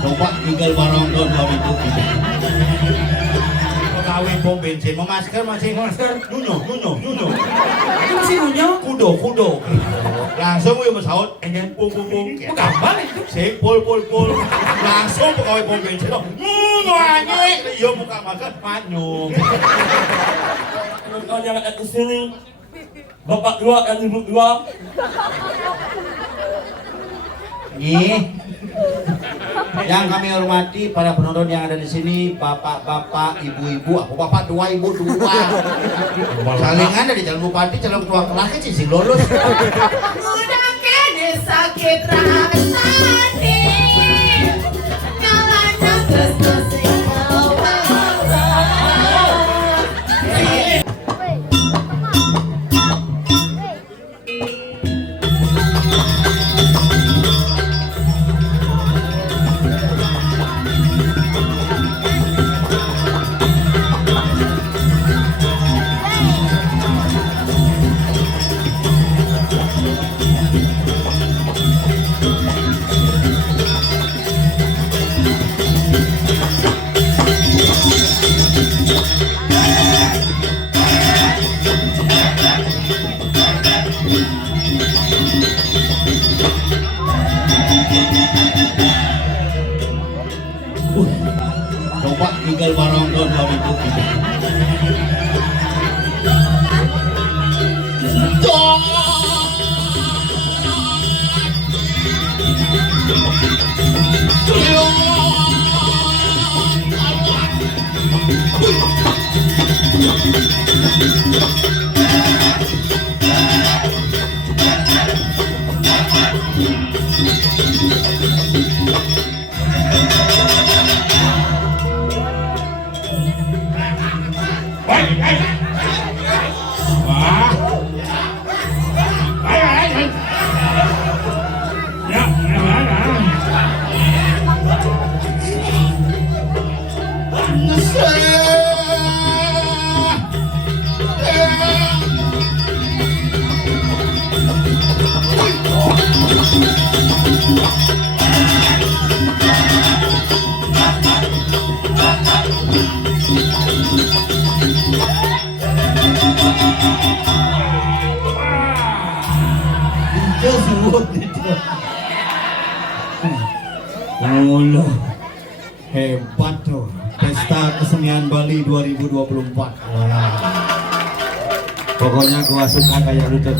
Coba tinggal barang don dari itu. Pegawai pom bensin, mau masker masih masker. Nyunyo. Itu masih nunyo. Kudo. Langsung gue pesawat, pung. Gampang itu. Sing pol. Langsung pegawai pom bensin. Nyunyo aja. Iya buka masker, manyung. Kalau jangan ke sini, bapak dua dan ibu dua. Nih, yang kami hormati para penonton yang ada di sini, bapak-bapak, ibu-ibu, aku bapak dua, ibu dua. Salingan dari calon bupati, calon ketua kelas sih lulus. Udah kene sakit rasane, nyalana terus Coba tinggal barang don dari itu. Oh, hebat tuh Pesta Kesenian Bali 2024. Wah. Pokoknya gua suka kayak lu tuh.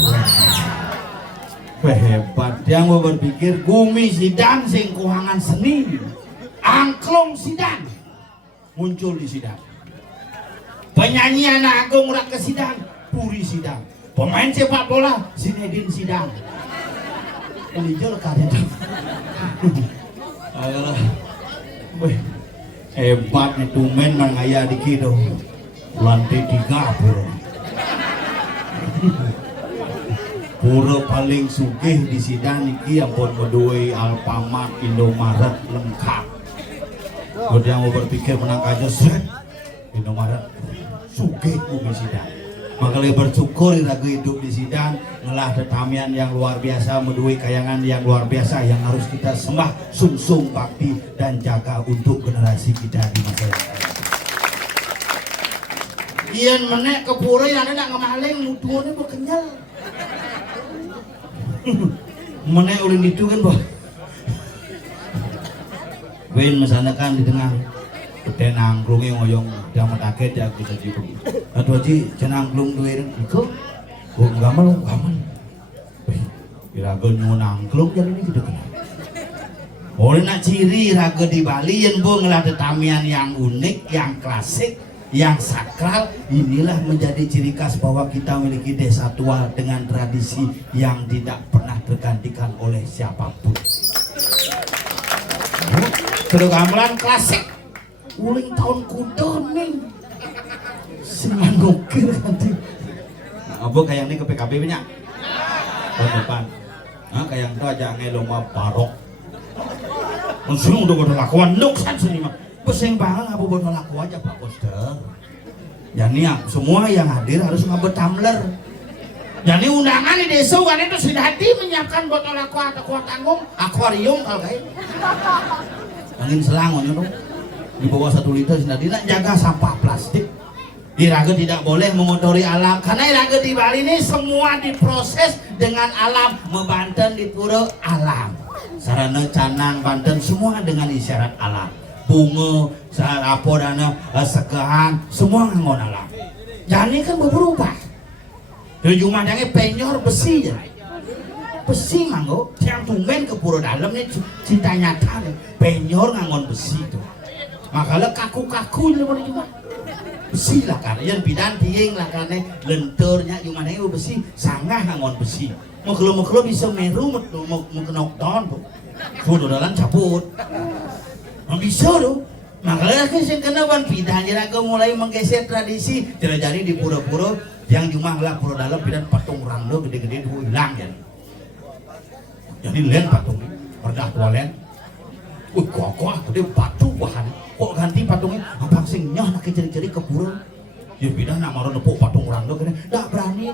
Wah, hebat. Yang gua berpikir Gumi Sidang sing kuhangan seni, angklung Sidang muncul di Sidang. Penyanyi anak agung udah ke Sidang, Puri Sidang. Pemain sepak bola Zinedine Sidang. Elijol kadet. Alah, weh, hebat nih tumen mangaya di kido, lantai 3 pura paling sugih di Sidang iki ampun medue Alfamart, Indomaret lengkap. Kemudian mau berpikir menang aja set Indomaret sugih di Sidang. Makanya bersyukur ragu hidup di Sidang, ngelah tetamian yang luar biasa, medui kayangan yang luar biasa yang harus kita sembah, sungsung bakti dan jaga untuk generasi kita di masa yang akan. Ian menek ke pura yang ada nak ngemaling, nutuannya berkenyal. Menek ulin itu kan boh. Wen mesanakan di tengah. Keten angklungnya ngoyong jamat aket ya bisa gitu. Atau aja cenang angklung duit itu, gua gamal. Iraga nyun angklung jadi ini gitu kan. Oleh nak ciri raga di Bali yang bu ngelada tamian yang unik, yang klasik, yang sakral. Inilah menjadi ciri khas bahwa kita memiliki desa tua dengan tradisi yang tidak pernah tergantikan oleh siapapun. Terus gamelan klasik. Uling tahun kuda nih senang gokil nanti. Apa kayak ini ke PKB nya tahun depan kayak itu aja ngeloma barok langsung udah pada lakuan nuksan sini mah peseng banget apa buat laku aja Pak Koster. Jadi ya semua yang hadir harus ngabet tumbler. Jadi undangan di desa kan itu sudah hati menyiapkan botol aqua atau kuat tanggung akuarium kalau kayak angin selang tuh di bawah 1 liter senadina jaga sampah plastik. Iraga tidak boleh mengotori alam karena Iraga di Bali ini semua diproses dengan alam. Membanten di pura alam, sarana canang Banten semua dengan isyarat alam. Bunga, apa dana, segahan semua ngon alam. Jadi kan berubah. Di Jumandangnya penyor besi ya. Besi nganggo, yang tumben ke pura dalam nih cinta nyata nih. Penyor ngangon besi tuh. Makanya kaku-kaku ini cuma besi lah kan, yang bidan tieng lah karena lenturnya cuma ini besi, sangat ngangon besi. Mau bisa meru, mau kenok down tuh, sudah dalam cabut, mau bisa tuh. Makanya kan kenawan bidan jadi aku mulai menggeser tradisi, jadi di pura-pura yang cuma lah pura dalam bidan patung rangdo gede-gede itu hilang ya. Jadi len patung ini, perdah tua len. Kok dia batu bahan kok ganti patungnya apa sing nyah nak ceri-ceri ke pura ya bidah nak maru nepuk patung orang do kene dak berani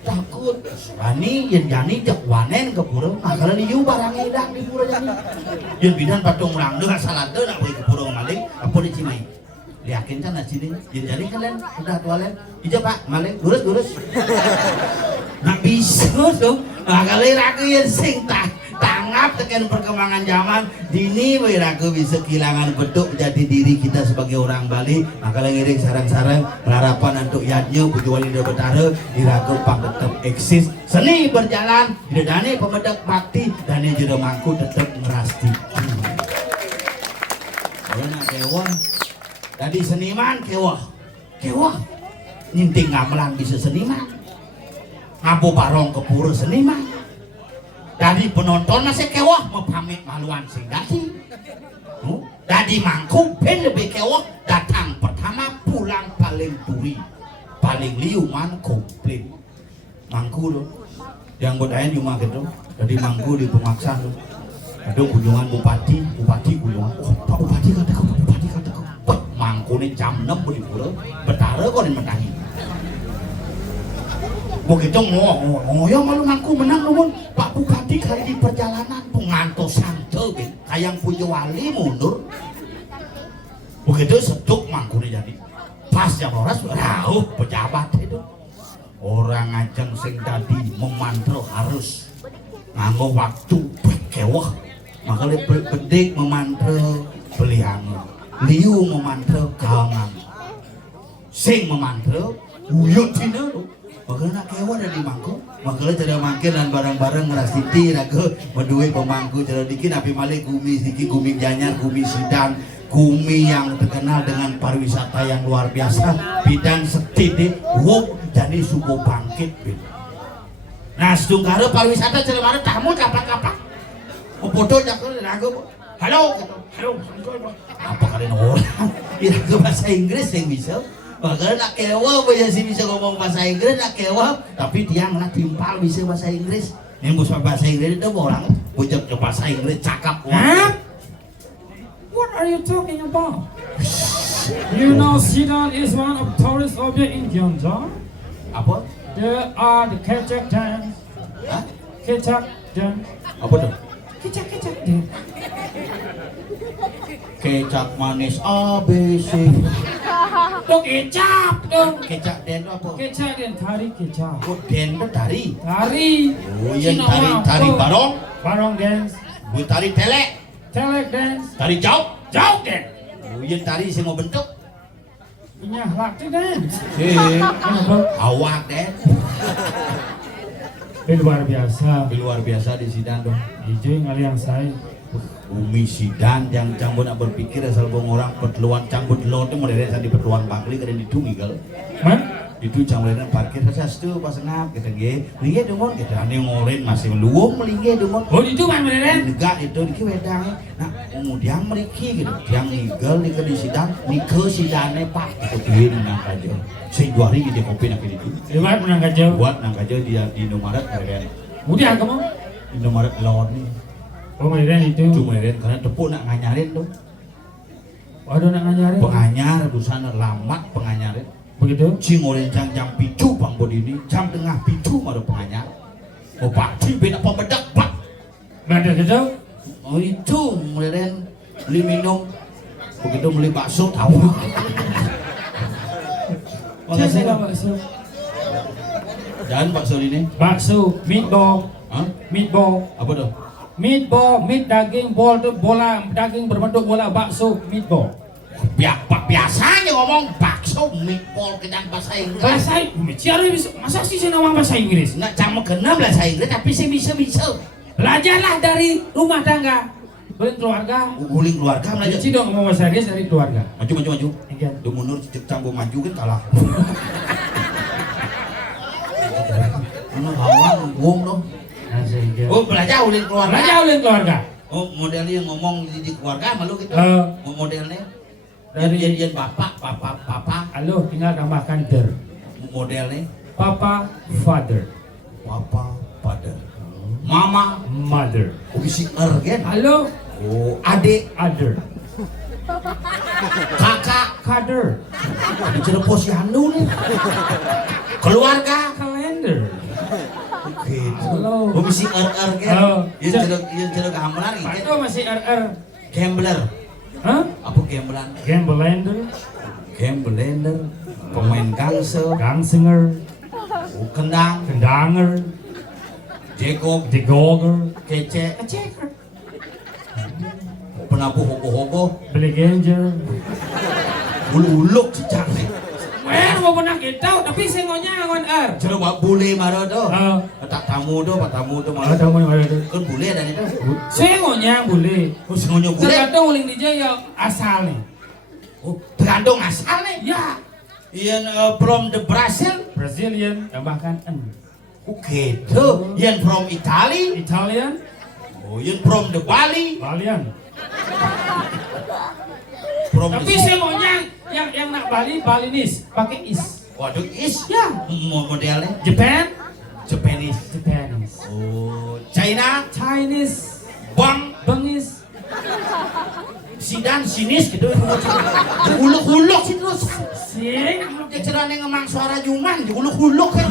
takut berani yen jani jak wanen ke pura makala liu barang edang di pura jani yen bidan patung orang do salah do nak ke pura maling apa di Cimai yakin kan na sini yen jani kalian udah tualen ija Pak maling lurus nak bisa dong makala ragu yen sing tanggap tekan perkembangan zaman dini Iraga bisa kehilangan bentuk jadi diri kita sebagai orang Bali. Maka ngiring sarang-sarang harapan untuk yadnya pejuali di Betara Iraga pang tetap eksis seni berjalan di dani pemedak bakti dan jero mangku tetap merasti karena kewah tadi seniman kewah nyinting gamelan bisa seniman ngapu barong ke pura seniman. Dari penonton masih kewah mau pamit maluan sing dadi. Dari mangku ben lebih kewah datang pertama pulang paling turi paling liu man komplit mangku loh yang godain cuma gitu jadi mangku di pemaksa loh ada kunjungan bupati kunjungan Pak Bupati kata kau mangku nih jam 6 di pura Betara kok di menangi begitu ngoyo malu ngaku menang namun Pak Bupati kali di perjalanan pengantosan tuh kayak punya wali mundur begitu seduk mangku nih jadi pas jam horas rauh pejabat itu orang ngajeng sing tadi memantro harus nganggo waktu kewah makanya bedik memantro beliangan liu memantro kawangan sing memantro uyut tina tuh makanya kewa ada di mangku makanya tidak makin dan barang-barang ngerasiti raga menduit pemangku tidak dikit tapi malah kumi sedikit kumi janyar kumi sidang kumi yang terkenal dengan pariwisata yang luar biasa bidang setidi wuk jadi suku bangkit nah sedungkara pariwisata celemara tamu kapak-kapak foto jakul raga halo apa kalian orang itu bahasa Inggris yang bisa makanya nak kewa bisa ngomong bahasa Inggris nak kewa tapi dia nak timpal bisa bahasa Inggris yang bisa bahasa Inggris itu orang bujak ke bahasa Inggris cakap What are you talking about? You know Sidan is one of tourist object in Gyeonggi. apa? There are the Kecak dance. Hah? Kecak dance. Apa tuh? Kecak dance. Kecap manis ABC Dong kecap dong. kecap den itu apa? Kecak dance tari kecak. Oh den itu tari Tari. oh yang tari barong Barong dance. bu tari telek Telek dance. tari jauh Dance. oh yang tari semua bentuk Inya lak dance. Kenapa? Awak deh Luar biasa. luar biasa di sidang dong Hijau ngaliang saya. Umi sidang yang cambut nak berpikir asal bong orang perteluan cambut lo itu modern di perteluan Bakli kada ditungi kalau Man? itu campuran parkir saya setuju pas ngap kita ge linge demon kita ane ngoren masih luwung melinge demon Oh itu man beneran? enggak itu di wedang nah kemudian meriki gitu yang nigel di sidang nike sidane Pak itu pilih nang kajo si juari di kopi nak itu Lewat menang kacau. buat nang kajo dia di Indomaret keren Udah kamu? Indomaret lawan nih Oh beneran itu. cuma keren karena tepuk nak nganyarin tuh Waduh nak ngajarin. penganyar busana lamat penganyarin Begitu? cing orang jam picu bang bodi ini jam tengah picu ada penganyar oh pak ci beda pemedak pak Bener gitu? oh itu modern beli minum, begitu beli bakso tawa. Makasih Siapa Bang. bakso? Dan bakso ini, Bakso, meatball, hah? meatball, Apa tuh? meatball, meat daging, ball itu bola, daging berbentuk bola, bakso, meatball. Biasanya ngomong bakso meatball dengan bahasa Inggris. Bahasa Inggris, masa sih saya ngomong bahasa Inggris? Nggak cuma genap bahasa Inggris, tapi saya bisa. Belajarlah dari rumah tangga, boleh keluarga. Guling keluarga belajar. Jadi dong ngomong bahasa Inggris dari keluarga. Maju. Iya. Dia mundur, cek canggung maju kan kalah. Mana kawan, gong dong. Oh belajar guling keluarga. Belajar oleh keluarga. Oh modelnya ngomong di keluarga malu gitu. Modelnya Dari Yan papa. halo tinggal tambahkan der. Modelnya Papa, father, papa, father, mama, mother. oh si kan? Halo, Oh adik, other, kakak, father, di Cirebon si Handu nih. Keluarga, calendar. gitu. Halo. Oh si kan? Oh. Yang cerita gamelan Pak gitu. itu masih RR. Gambler, Hah? apa gamblan? Gambelander, Gambler, pemain gangsel, gangsinger, kendang, kendanger, jegok, digogger, kece, keceker, penabuh hogo-hogo, beliganger. ulu-uluk cicak nih. Mau pernah gitu, tapi saya ngonya ngon R. Coba bule marah tuh. Oh. Tak tamu tuh, pak tamu tuh Ada malah. mau yang ada. Kan bule ada itu. Saya ngonya boleh. Oh, sengonya bule. Tergantung uling DJ ya asalnya. Oh, tergantung asalnya. Ya, Yang from the Brazil. Brazilian tambahkan N. Oh, gitu. Yang from Italy. Italian, Oh, yang from the Bali. Balian. From Tapi the... saya maunya yang nak Bali, Balinese pakai is. Waduh, is. Ya, Modelnya. Japan, Japanese. Japanese. Oh, China. Chinese, Bang. Bangis, Sidan, sinis gitu. Huluk-huluk sih terus. sing, Dia cerane ngemang suara Yunan, huluk-huluk kan.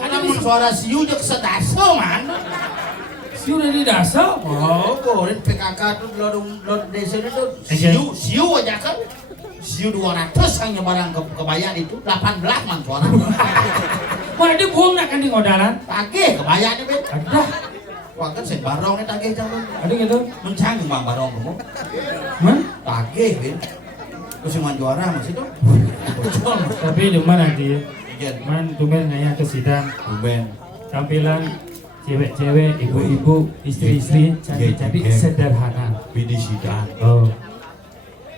Ada ngemang suara siu jeung sedaso man. sudah di dasar. Oh, goren PKK tuh lo desa itu siu aja kan. Siu 200 yang nyebarang ke Bayan itu 18 man suara. Mana dia buang nak kan di ngodalan? Tagih kebayaan nih, Ben. Ada, Wah kan sing barong nih tagih jaman. ada gitu. Mencang bang barong kamu. Man? Tagih, Ben. Terus yang juara masih tuh. Betul. Tapi di mana nanti? Iya, Man, tumben ngayang ke sidang. Ben. Tampilan cewek-cewek, ibu-ibu, istri-istri, cantik-cantik, sederhana. Bidi sidan. Oh.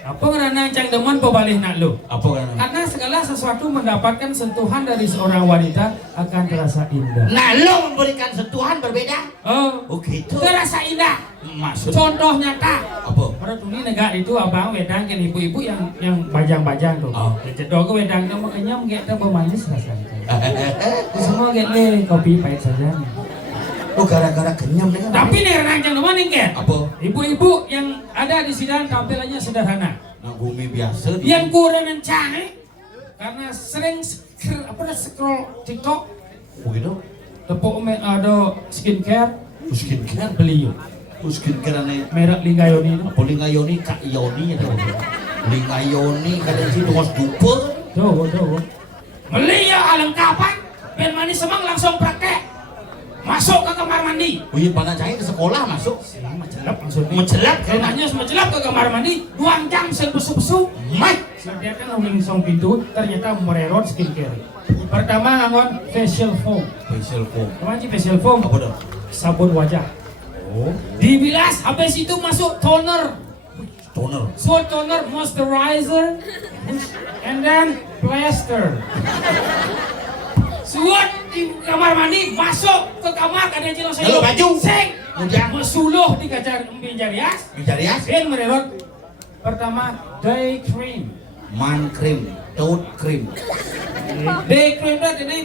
Apa karena cang demen pebalih nak lu? Apa kan? Karena segala sesuatu mendapatkan sentuhan dari seorang wanita akan terasa indah. Nah, lo memberikan sentuhan berbeda. Oh, Oh gitu. terasa indah. Maksud Contoh nyata. apa? Pada tuni negara itu abang wedang kan ibu-ibu yang bajang-bajang tuh. Oh. Cedok ke wedang tuh makanya nggak ada pemanis rasanya. Semua nggak nih kopi pahit saja. Oh gara-gara kenyam nih kan? Tapi nih rancang demen nih kan. Apa? Ibu-ibu yang ada di sidang tampilannya sederhana. Nah bumi biasa. Yang kurang canggih karena sering scroll TikTok, Begitu? tepuk ada skincare, Skincare. beli yuk. Skincare nih. Merek Lingayoni itu. Apa Lingayoni? Kak Yoni itu. Lingayoni kalian sih tuh dupe. Tuh. Beli ya alengkapan, biar mandi semang langsung praktek. Masuk ke kamar mandi. Oh iya pada cahaya ke sekolah masuk. Mencelap maksudnya. Mencelap kan? Kenanya mencelap ke kamar mandi, 2 jam besu-besu. Mah. Dia kan ngeling pintu, ternyata mererot skincare. Pertama ngangon facial foam. Facial foam. Kemana sih facial foam? Apa dah? Sabun wajah. Oh. Dibilas, habis itu masuk toner. Toner. So toner, moisturizer, and then plaster. Suat di kamar mandi, masuk ke kamar ada cilok Lalu baju. Seng. Ujang. Mesuluh di kacar empin jarias. Bijarias. Dan mererot. Pertama, day cream. Man cream. Toad cream. Day cream itu ini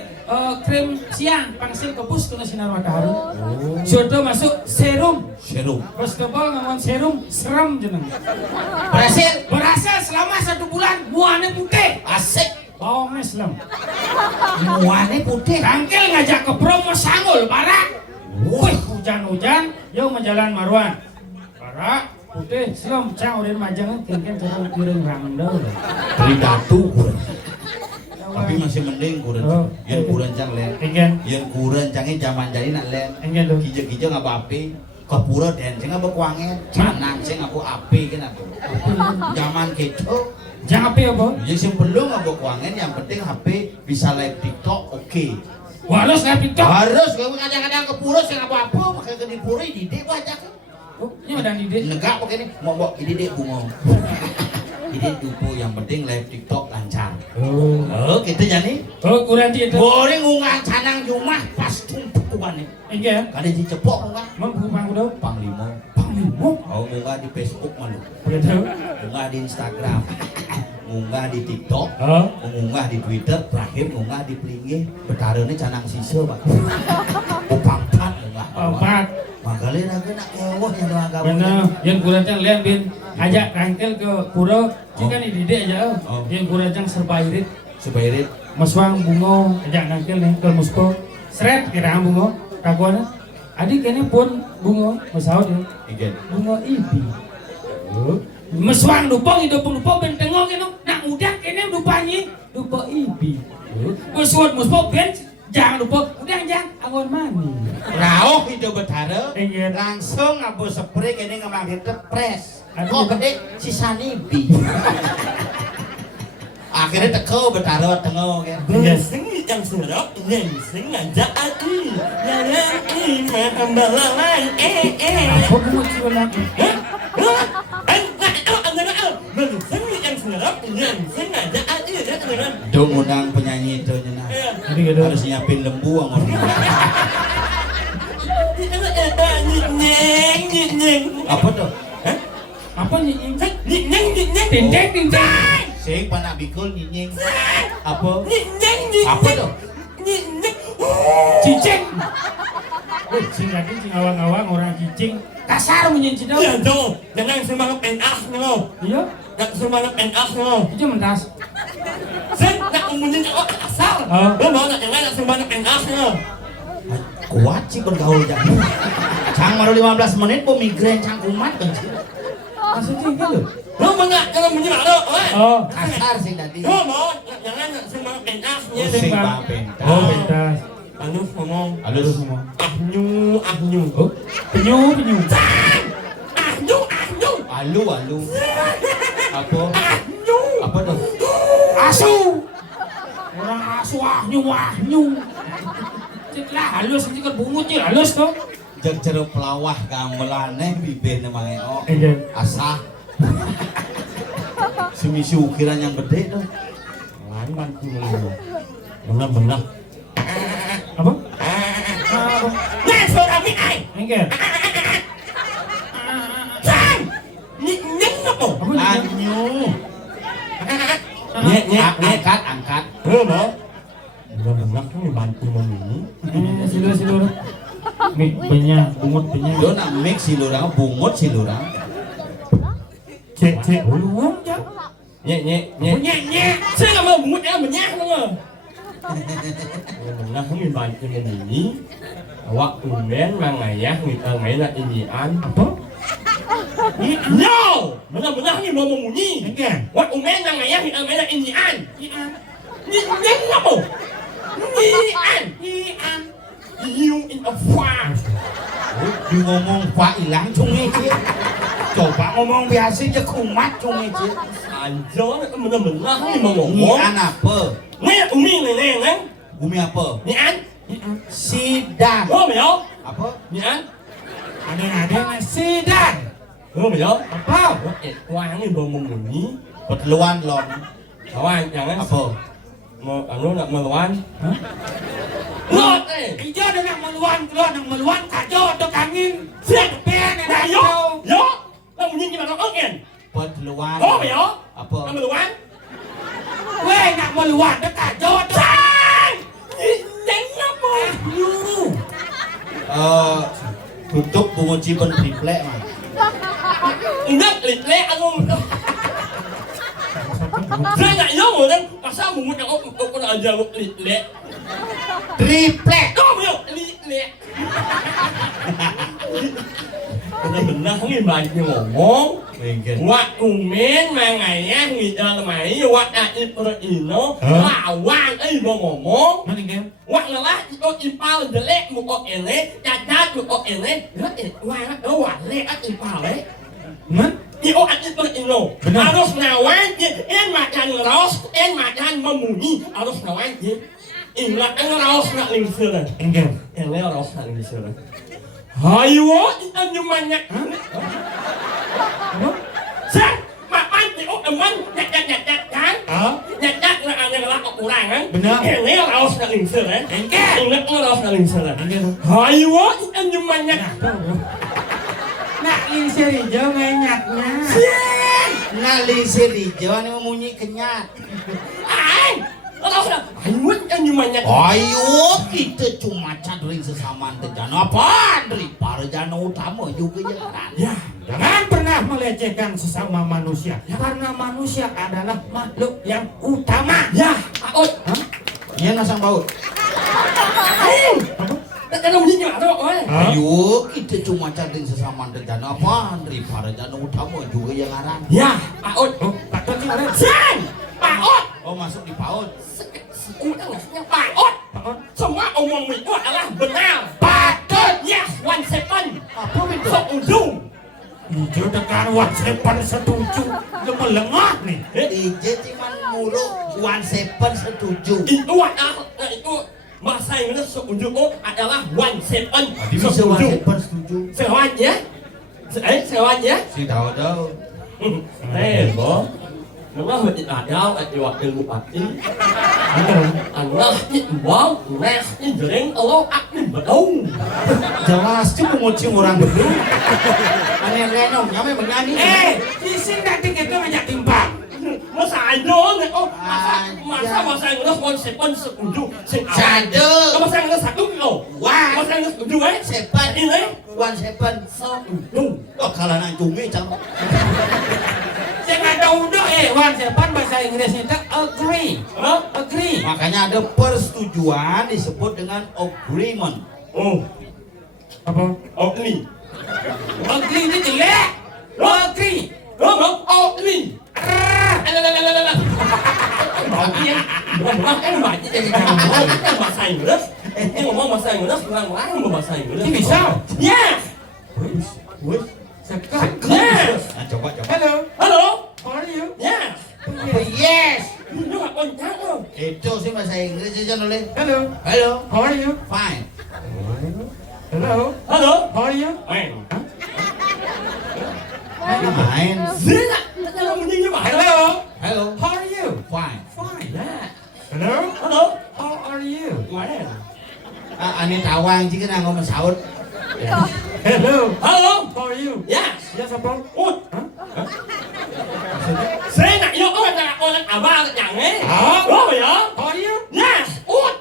krim siang, pangsil kepus kena sinar matahari. Oh. Jodoh masuk serum. Serum. First of all ngomong serum, seram jeneng. Berhasil. Berhasil selama 1 bulan, muanya putih. Asik. Bawangnya selam. Muane putih. Tangkel ngajak ke promo sanggul, para. Wah. Hujan-hujan, yuk menjalan Marwan. Para, putih siom cang udah majang kan cara piring randol. Dari datu kurang. Tapi masih mending kurang. Oh. Yang kurang cang len. Ingin Yang kurang cangnya zaman jadi nak len. ingin tuh. Kija-kija ngapa api. Kapura dan sing apa kuangen. Canang sing aku api kan aku. Zaman gitu. Jangan apa apa? Ya sing belum ngapa kuangen yang penting HP bisa live TikTok oke. Walau saya pintar. Harus kamu kadang-kadang kepura sing apa-apa pakai ke dipuri didik aja kan. Oh, ini ada ide. Negak pakai ini mau ini dek bungo. Ini dupo yang penting live TikTok lancar. Oh, gitu ya nih. Oh, kurang itu. Boleh ngunggah canang rumah pas tumpuk kuman nih. Iya. Kada dicepok ngunggah. Mang udah. Panglima. Panglima. Oh, ngunggah di Facebook malu. Betul. Ngunggah di Instagram. Ngunggah di TikTok. Oh. Ngunggah di Twitter. Terakhir ngunggah di Plinge. Betarane canang sisa, Pak. Upang-pat ngunggah. Empat. Makanya nak kewah yang doang agak. Benar. Yang kurang cang lihat bin ajak rangkel ke pura. Jika nih dide aja. Oh. Yang kurang cang serba irit. Supaya irit. Maswang bungo ajak rangkel nih ke musko. Seret kira bungo. Kakuan. Adik ini pun bungo masaud ya. Igen. Bungo ibi. Meswang lupa hidup lupa ben tengok kene nak udah kene lupanya lupa ibi. Meswang muspo ben jangan lupa udah jangan awan mani. Rauh hidup betara. Iya. Langsung abu spray kene ngamangin depres. Aduh. Kok gede sisa nibi. Akhirnya teko betara tengok kan. Biasing yang serap, nyengsing aja ati. Nyanyi membalangan Apa bungo ciwa lagi? Biasing yang serap, nyengsing aja ati. Dong undang penyanyi itu nyena. Jadi gitu. Harus nyiapin lembu angor. Apa tuh? Apa nyinying? Nyeng. Tindeng tindeng. Sing panak bikul nyinying. Apa? Apa tuh? Cicing. Cicing lagi cing awang-awang orang cicing. Kasar menyincin dong. Ya dong, jangan semangat penak lo. Iya. Jangan semangat penak lo. Itu mentas. Sen, nak umumnya kok asal. Oh. Lo mau nak semangat penak lo. Kuat sih bergaul jangan. Cang baru 15 menit bu migrain cang kumat kan sih. Maksudnya gitu. Lo mau nak jangan menyimak lo. Oh. Kasar sih tadi. Lo mau jangan semangat penak ya. Sing pentas. Oh, pentas. Anu ngomong. Halus. Ahnu. Oh. Penyu. Ahnu. Alu. Apa? Apa tuh? Asu. Orang asu ahnu. Ceklah halus ini kan bungut ya halus tuh. Jeung jeruk pelawah gamelaneh bibirna mah eo. Iya. Asah. Semisi ukiran yang gede tuh. Lain bantu lo. Benar. Apa? Nah, suara mi ai. Enggak. San. Nyeng apa? Apa nih? Anyu. Angkat. Lo mau? Benar kan bantu ini. Silo. Mik bungut penyak. Do nak mix si lurang bungut si lurang. Cek. Luang jang. Nyek. Saya nggak mau bungut ya banyak lo. Benar kan bantu ini. Awak umben mangayah ngai nak inian. Apa? No, benar ni mau memunyi. Enggak. Wat umben mangayah ngai nak inian. Nyeng apa? Inian. You in a farm. Di ngomong Pak hilang cungi cie. Coba ngomong biasa aja kumat cungi cie. Anjo nak benar ni mau ngomong. Nyian apa? Ni umi ni kan? Bumi apa? Nian. Sidang. Oh, meo. Apa? Nian. Ada sidang. Oh, meo. Apa? Wang ni mau memunyi. Perteluan lon. Kawan jangan Apa? mau anu nak melawan. Hah? Lot Ijo ada nak meluan kajo atau kangin. Siap pen ada Yo. yo. Yo. Nak munyi gimana kau kan? Perteluan. Oh, meo. Apa? Nak melawan. Weh nak meluan dah kajo atau Sang. Jangan apa? Tutup bungut cipen triplek mah. Ingat lek aku. Saya nak yo orang pasal mungut yang aku nak ajar lek. Triplek. Kau meo lek. benar nih banyak ngomong. Mungkin. Wak umen mangaya ngidal mai wak ino lawang mau ngomong. Mana game? Wak ngalah ito ipal jelek muko ele cacat muko ele. Wak wale ipal Man? Io ito ino. Benar. Harus nawan en makan ngeros en makan memunyi harus nawan Ingat ngeros nak lingsiran. Game. Ele ngeros nak lingsiran. Hayo itu nyemanyak. Apa? Sang, makan di eman nyak kan? Ah? Nyak na ang ngalak kurang kan? Benar. Ini raos na lingser kan? Engke. Ingat raos na lingser kan? Engke. Hayo ang nyemanyak. Nak lingser hijau menyatnya. Nali hijau ini memunyi kenyat. Ay, raos na. Hayo ang nyemanyak. Ayo kita cuma cadring sesama jangan apa daripada jangan utama juga jalan. Ya, Jangan pernah melecehkan sesama manusia. Karena manusia adalah makhluk yang utama. ya, aot. Iya nasang baut. Ay, tak ada bunyi nyak tu, oi. Ayo kita cuma cadring sesama jangan apa daripada jangan utama juga yang ngaran. Ya, aot. Oh, Pak Toti ada. Sang, paot. Oh masuk di paut. Udah ngasihnya paot. Pak Ot. Semua omong itu adalah benar. Patut. Yes, 1/7. Apa itu? Seujung. Hijau dengan WhatsApp setuju. Lu melengah nih. DJ cuman mulu 17 setuju. Itu adalah itu bahasa Inggris seujung adalah 1/7. Di bisa 17 setuju. Sewan ya? Sewan ya? Si tahu. Bo. Nó hơi đau ở chỗ ilmu pati. Nó wow, nah jering lo akin bedong. Jelas cuma ngucing orang gedung. Aneh lenong nyampe menyanyi. Di sini nanti kita banyak timpang. Masa ayo nih oh masa Inggris konsepon seujung. Satu. Masa Inggris satu lo. Wah. Masa Inggris seujung Sepan ini 17 seujung. oh kalah nang cumi cang. Jangan tahu dong, WhatsApp bahasa Inggris itu agree. Agree. Makanya ada persetujuan disebut dengan agreement. Oh, Apa? Oakley. Agree itu jelek. Agree. Oakley. Oakley. Bukan kan baca jadi kan bahasa Inggris. Ini ngomong bahasa Inggris, orang bahasa Inggris. Ini bisa. Yes. Wih, Sekarang. Yes. nah coba. Hello. Halo. How are you? Yes. Yes. Ini nggak kontak lo. Itu sih bahasa Inggris aja nulis. Hello. Hello. How are you? Fine. Hello. Halo. How are you? Main. Main. Zina. Tanya bunyi gimana? Hello. Hello. How are you? Fine. Fine. Ya. Hello. Halo. How are you? Main. Ani tawang jika nang ngomong sahur. Hello. Halo. How are you? Yes. Yes, apa? Ut. Saya nak yo orang abang jangan. Ah. Oh ya. How are you? Yes. Ut.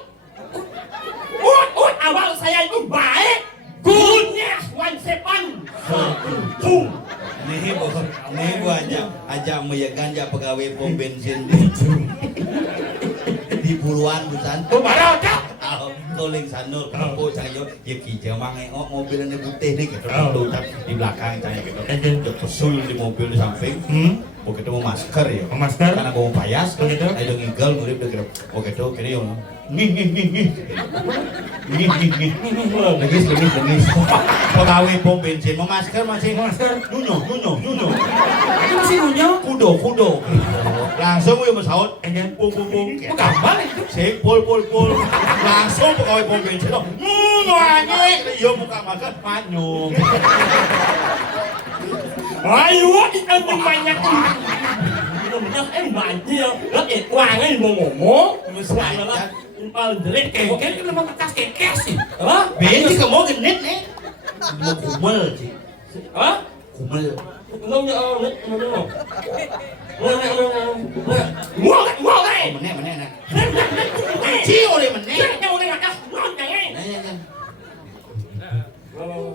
Abang saya itu baik. Good. Yes. 1/7. Tung. Nih gua ajak ganja pegawai pom bensin di Puluhan bukan. Oh, marah tak? Koling sanul, kapo sayo, ya kijau mangai, mobilnya putih nih gitu, di belakang saya gitu, ya pesul di mobil di samping, begitu mau masker ya, Masker? karena mau payas, Begitu? ayo ngigel, ngurip begitu, begitu kiri yo, ngih, legis, pegawai pom bensin, mau masker masih, Masker? nyunyo, Itu masih nunyo? kudo, langsung gue masaut, Enggak. pung, Mau gambar itu? sik pol, langsung pegawai pom bensin, nganyek, iya muka makan, manyung. Ayo, anh banyak. Em banyak. Rất là quang ấy mau ngomong. Misalnya lah. Jelek Kengken itu memang bekas kekes sih. Hah? Bensin kamu genit nih, mau kumel sih, Hah? kumel. Nông nhớ nông. Mua cái. Meneh nak. Cio deh meneh. Đâu đây là các ngon chẳng ấy.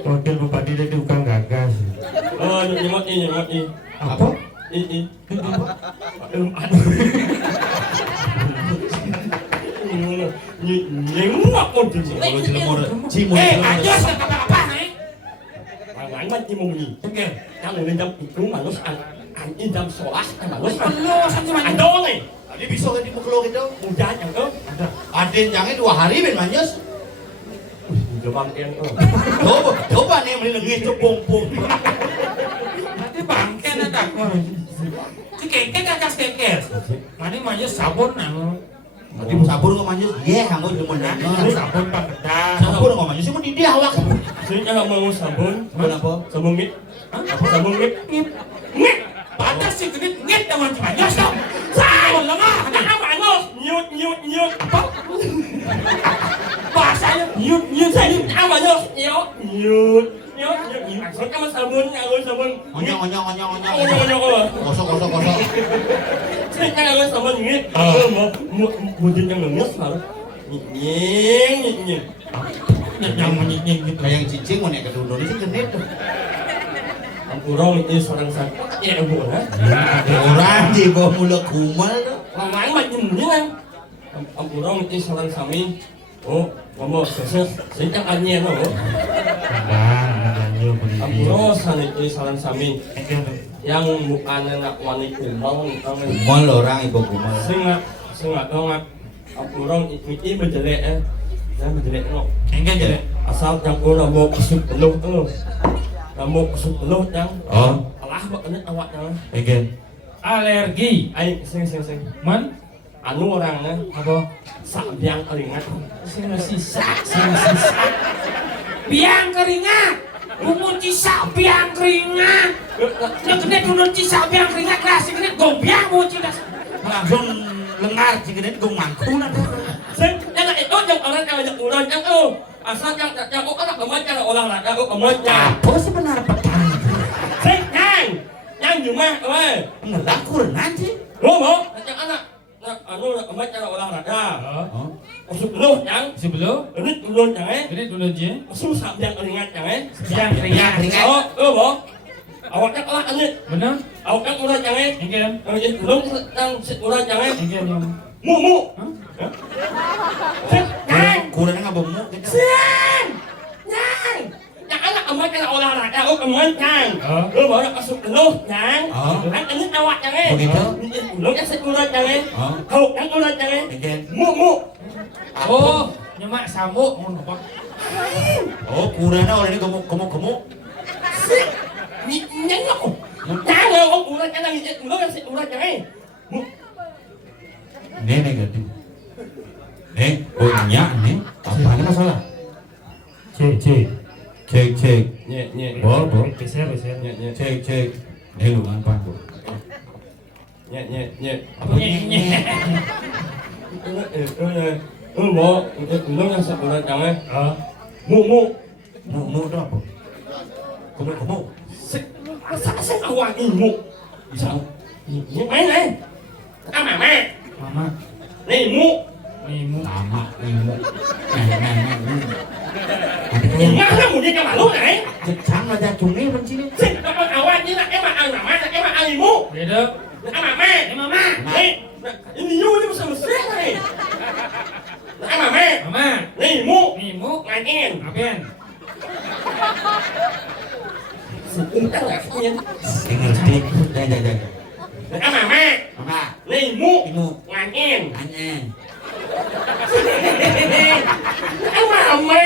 Wakil bupati itu tukang gagas. Nyemot i. Apa? I. Nyemot pun Kalau Cilemur, Cimur. Ajos nggak apa-apa nih. lãng manh như mùng gì. Oke. Yang lên jam itu manusia an in jam sholat kan manusia. Lo sama An dong nih. Tadi bisa kan di muklok itu. Hujan yang ke. Aden jangan 2 hari ben manyes. Jebang yang ke. Coba nih mending ngecu pung-pung. Nanti bangke na tak mo. Si keke kakak keke. Mani manya sabun nang. Tadi sabun nggak manyes. Ye, hanggo demen banget. Sabun pangda. Sabun nggak manyes, mau di dia awak. Saya nggak mau sabun. Kenapa? Sabun ngit. Apa sabun ngit? Ngit. Batas si genit ngit teman manya stop. Sabun lemah. Apa ngos? Nyut. Apa? Bahasanya Nyut saya apa ngos? Nyut. Maksud kamu sabun, aku sabun. Onyong. Kosong. Saya aku sabun ngit. Mau yang nangis baru. Nying. yang menyinying gitu. Kayak yang cicing mau naik ke dunia itu genit tuh. Kurang itu seorang sakit. Ya ibu kan? Orang di bawah mulut kumal tuh. Mamang macam ni kan. Kurang itu seorang kami. Oh, kamu sesek sejak anjing no. Ampuro sana itu seorang kami. Yang bukan anak wanita kumbang itu. Kumal orang ibu kumal. Sengat dong. Ampuro itu berjelek Jangan berjelek no. Enggak jelek. Asal yang kurang mau kesuk peluh tu. Kamu kesuk peluh yang. Oh. Alah bakal awak yang. Again. Alergi. Ay, sing. Man? Anu orangnya Apa? sak biang keringat. Sing sisa. Biang keringat. Bungun cisa biang keringat. Yang gede bungun cisa biang keringat lah. Si gede gombiang mau cidas. Langsung lengar si gede gong mangku lah. Sing, jangan itu yang orang yang urang yang asal yang anak kemaja olahraga kemaja. Apa sebenarnya petang? Sing, yang cuma, Ngelakur nanti. lo mau yang anak anu kemaja olahraga. Masuk dulu yang Sebelum ini dulu yang ini dulu aja. susah biang keringat yang Biang keringat. Oh, lo mau awaknya kalah ini. Benar? Awaknya urang yang Enggak. belum yang urang yang Enggak. mu. Kurangnya nggak bemu gitu. Siang! Yang anak kemarin kena olahraga, aku kemarin kan. Lu baru masuk dulu, kan? Kan ini awak jangan. Begitu? Lu yang sekurat jangan. Kau yang urat jangan. Again. Mu. Oh, nyemak samuk mau nopak. Oh, kurangnya orang ini gemuk. Nyengok. Jangan aku urat jangan. Lu yang sekurat jangan. Mu. Nih negatif. Banyak nih. Apa masalah? Cek. Nye. Bol. Geser. Nye. Cek. Nih lu apa bu? Nye. Apa nye? Lu mau, lu yang sekurat jangan. Mu. Mu itu apa? Gemuk. Asal awak ilmu. Bisa. Ini main. Mama. Nih mu. Nimu. Lama ilmu. Ngah lah mu dia ke malu này. Jangan aja cumi mencini. Xin con awak ni nak emak ang mama nak emak ang ilmu. Beda. Nak mama. Mama. Nih. Ini you ni mesti mesti ni. Nak mama. Mama. Nih mu. Nimu. Ngain. Apian. Entah lah kian. Ngerti. Jangan. Nak mama. Mama. Nih mu. Ilmu. Ngain. Aneh. Mama.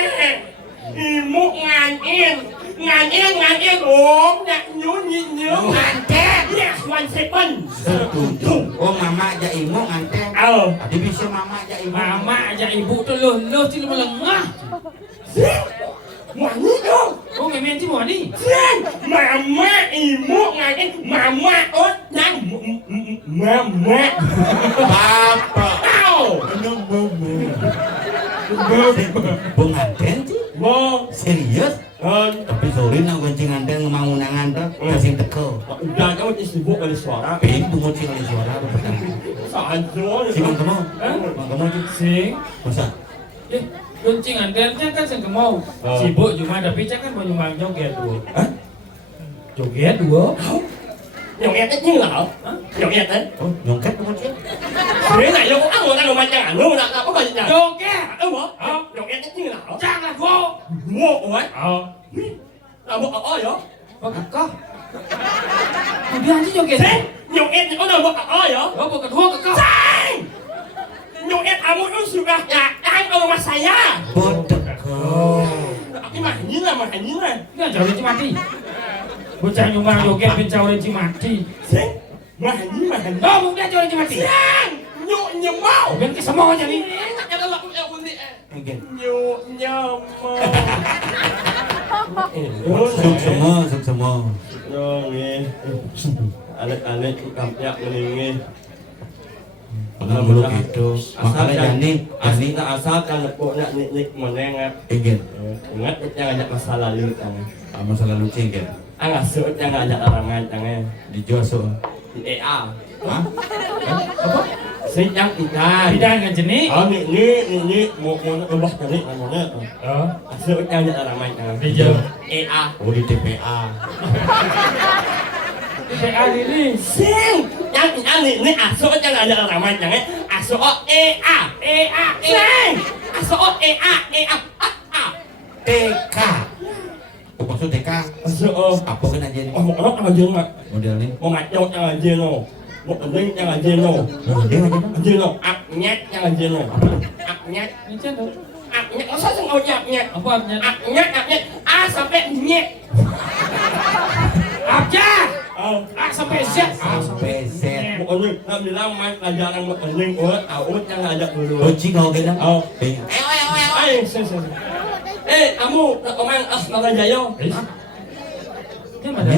Ilmu ngain. Ngain ốm nặng nhú nhú. Nganten. Yes, 1 second. Setuju. Oh mama aja ilmu nganten. Tadi bisa mama aja ilmu. Mama aja ibu tuh lo sih melengah. Mani dong. Oh ngemen sih mau nih. Mama ilmu ngain. Mama dan mama. Bapak. Au. Bung nganten sih. Bo. Serius? Tapi sorry nak kencing nganten mau nganten kasih teko. Udah kamu disebut kali suara. Ping bungut sih kali suara apa petang. Sajo. Si Bang kamu aja. Sing. Masa? Kuncing antennya kan saya mau. Sibuk cuma tapi cak kan mau nyumbang joget dua. Hah? Joget dua? Joget itu là joget đấy. Oh, nyongket bungut sih. Thế này lúc ăn rồi macam anu nak apa banyak. Joget. Apa? Joget itu là Cak lah gua. mua ủa. buat apa ya? Bukan kau. Dia anjing joget. Sing, nyuit itu udah buat apa ya? Oh, bukan dua ke kau. Sing, nyuit kamu itu sudah datang ke rumah saya. Bodoh. Ini mah ini lah. Ini aja udah mati. Bocah nyumbang joget pincau udah mati. Sing, mah ini. Oh, mungkin aja udah mati. Sing, nyemau. Ben ke semua aja nih. Jangan lah punya unik. Oke. Nyemau. Suk semua. Nge, alet-alet kampiak meningi. Pernah dulu gitu. Makanya Jani. Asal kan lepuknya nik menengah. Ingin. Ingat yang ngajak masa lalu tangan. Masalah lucu ingin. Ngasut yang ngajak larangan tangan. Dijual so. Di EA. Hah? Sing yang ikan. Tidak dengan jenis. Oh ini mau ubah tadi namanya. Oh, Asut yang ngajak larangan tangan. Dijual. EA. Oh di TPA. PA ini. Sing yang ini asut yang ngajak larangan tangan. Asut EA. Sing. Asut EA. TK. Oh, maksud TK. Asut Apa kan aja nih? oh mau orang aja nggak? Model nih. Mau ngacau yang aja no. Mau kening yang aja no. Dia aja dong. Aja no. Aknyet yang aja no. Aknyet. Ini cendol. Aknyet. Masa sih mau nyaknyet? Apa artinya? Aknyet. A sampai nyet. Aja. Oh. A sampai Z. Sampai Z. Pokoknya nggak bilang main pelajaran mau kening. Awet yang ngajak dulu. Kucing kau kena. Oh. Eh, Ayo, kamu kemarin Asmara Jayo. Ini mana?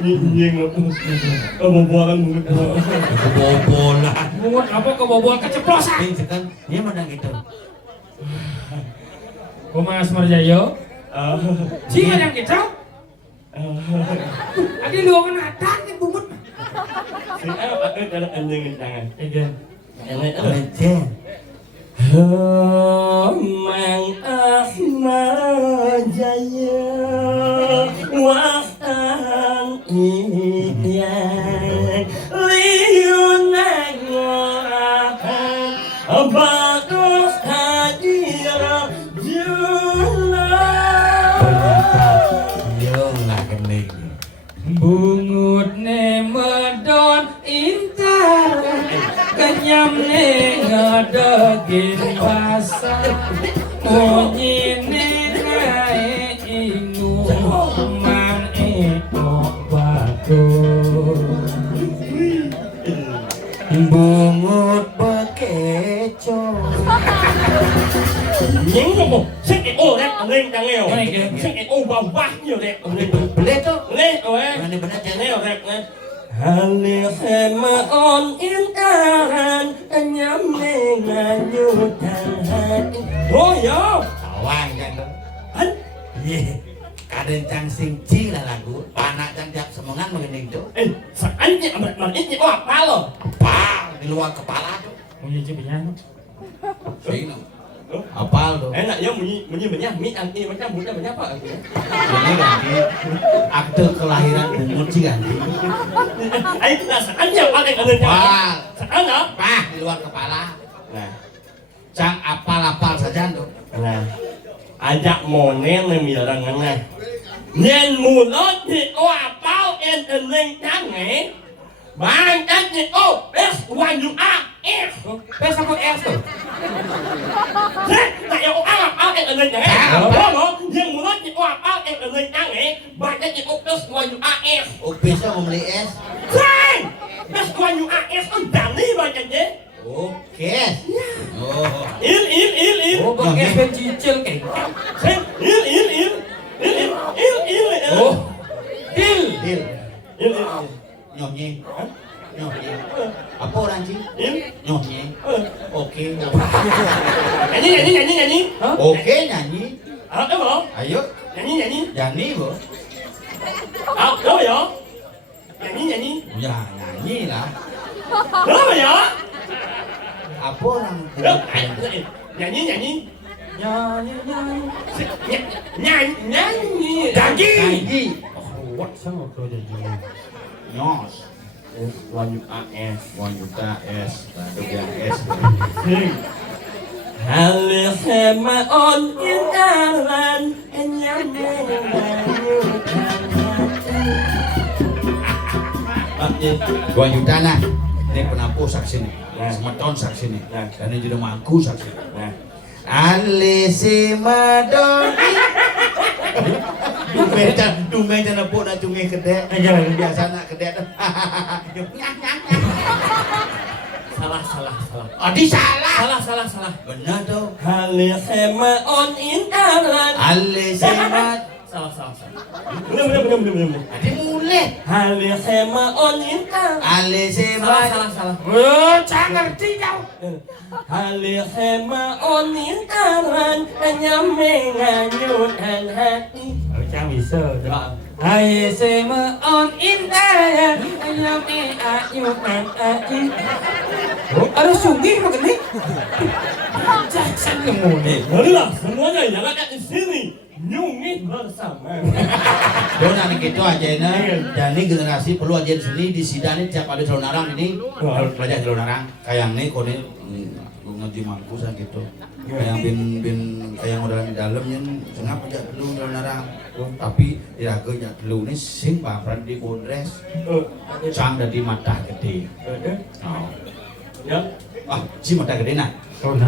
Nying kebobolan mungkin. kebobolan. Mungut apa kebobol keceplosan. Ping sekan. Dia mana gitu. Kumang Asmarjayo. Jika yang kita. Adi lu kan ada kan bubut. Sing aku ada anjing tangan. Iya. Aja. Mang Ahmad Jaya Wahang Iyan Liunan Ngorahan Bagus Hadirah Junah Yo nggak kening. Bungut ne medon intar kenyam ne ngedegin basa bunyi ne nae ingu mang ekok bagus Bungut bekecoh. Những một sức cái ô đấy lên đang nghèo sức cái ô vào vắt nhiều đấy lên Boleh tuh. lên rồi Mana benar jangan. nghèo đẹp này Halihema on in aran Anyam nengan yutan Oh yo Awang kan tuh. Anh Iya. Kadang cang sing ci lah lagu. Panak cang jak semangat mengening tuh. Ê sao anh nhẹ mà ít nhẹ quá ba rồi Apa di luar kepala tuh. punya cipinya Sino. Apal tuh. Em lại nhớ mình như mình nhá Mỹ ăn đi mà chắc muốn cho mình nhá phải Ini ganti akte kelahiran bungut sih ganti. Anh là sao anh nhiều anh anh lên Apal. Sao anh hả Pah di luar kepala. Nah Cang apal-apal saja tuh. Nah ajak monen yang mirangan này nên mù lót thì oa bao en en lên trắng này bang trắng thì ô best one you are em besok kok R tuh thế tại ô a bao en lên trắng này đó đó nhưng mù lót thì oa bao en lên trắng này bang trắng thì ô best one you are em Oh besok mau beli es. thế best one you are em không giảm đi bao chẳng thế Oke. Oh. il oh bang S ben cicil kayak thế il oh deal il Nyonya. Nyonya. Apa orang sih? il Nyonya. Oke. nyanyi Oke nyanyi. à đúng không Ayo. nyanyi Nyanyi bro. à đúng rồi đó nyanyi Ya nyanyi lah. đúng rồi đó Apa orang? nyanyi nyanyi nyanyi Nyanyi. what sama kau jadi Nyos. one you are S 1 juta es. Baru bilang es. sing Halihema on indaran enyame Gua Yudana, ini penapu saksi nih, semeton saksi nih, dan ini juga mangku saksi. Alisi madoni. Dumeng jangan pun nak cungi kedek, biasa nak kedek tu. Salah. Adi salah. Salah. Benar tu. Halihema on indaran. Alisi mad. Salah. Bener. Adi mulai. Halihema on indaran. Alisi mad. Salah. Jangan ngerti kau. Halihema on indaran enyame nganyutan hati. Jangan bisa. Hai sema on indayan ayame ayutan ai. Ada sunggih makan ni. Jangan kemudi. Marilah semuanya yang ada di sini nyungi bersama. Dona ni gitu aja nih. Dan ini generasi perlu aja seni di sidang ini tiap ada calon narang ini harus belajar calon narang. Kayak ini kau ni ngaji mangku saya gitu. Kayak bin kayak udah di dalamnya sengap aja dulu calon narang. Tapi diraga dulu ni sing baperan di Kondres. Cang dari mata gede. Ya. Si mata gede nak.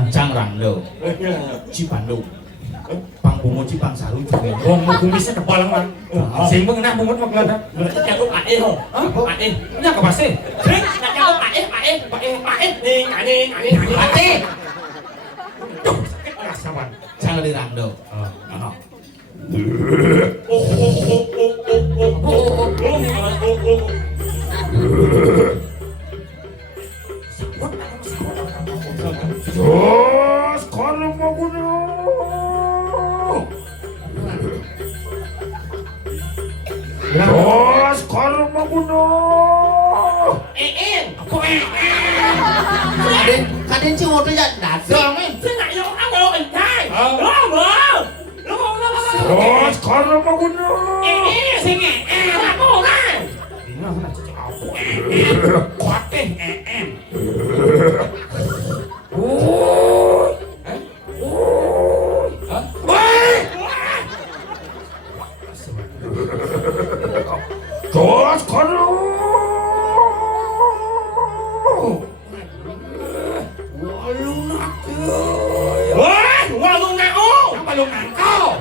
Cang Ranglo. Si Bandung. Pang bungut si Pang Saru juga. Oh, mau kumisnya kepala man. Sing mengenai bungut mak lada. Berarti aku Pak E ho. Pak E. Ini apa sih? Sing aku Pak E. Nih. Mati. Duh, sakit rasawan. Cang dari Ranglo. Jos, kalau mau kuno. Jos, kalau mau kuno. Kadin si motor ya dadong eh. Sing nak yo aku entai. Loh. Jos, kalau mau kuno. Sing aku kan. Ini apa cecek aku? Kuateh em. Jos, kalau. Walung nak o. Balong nangkau.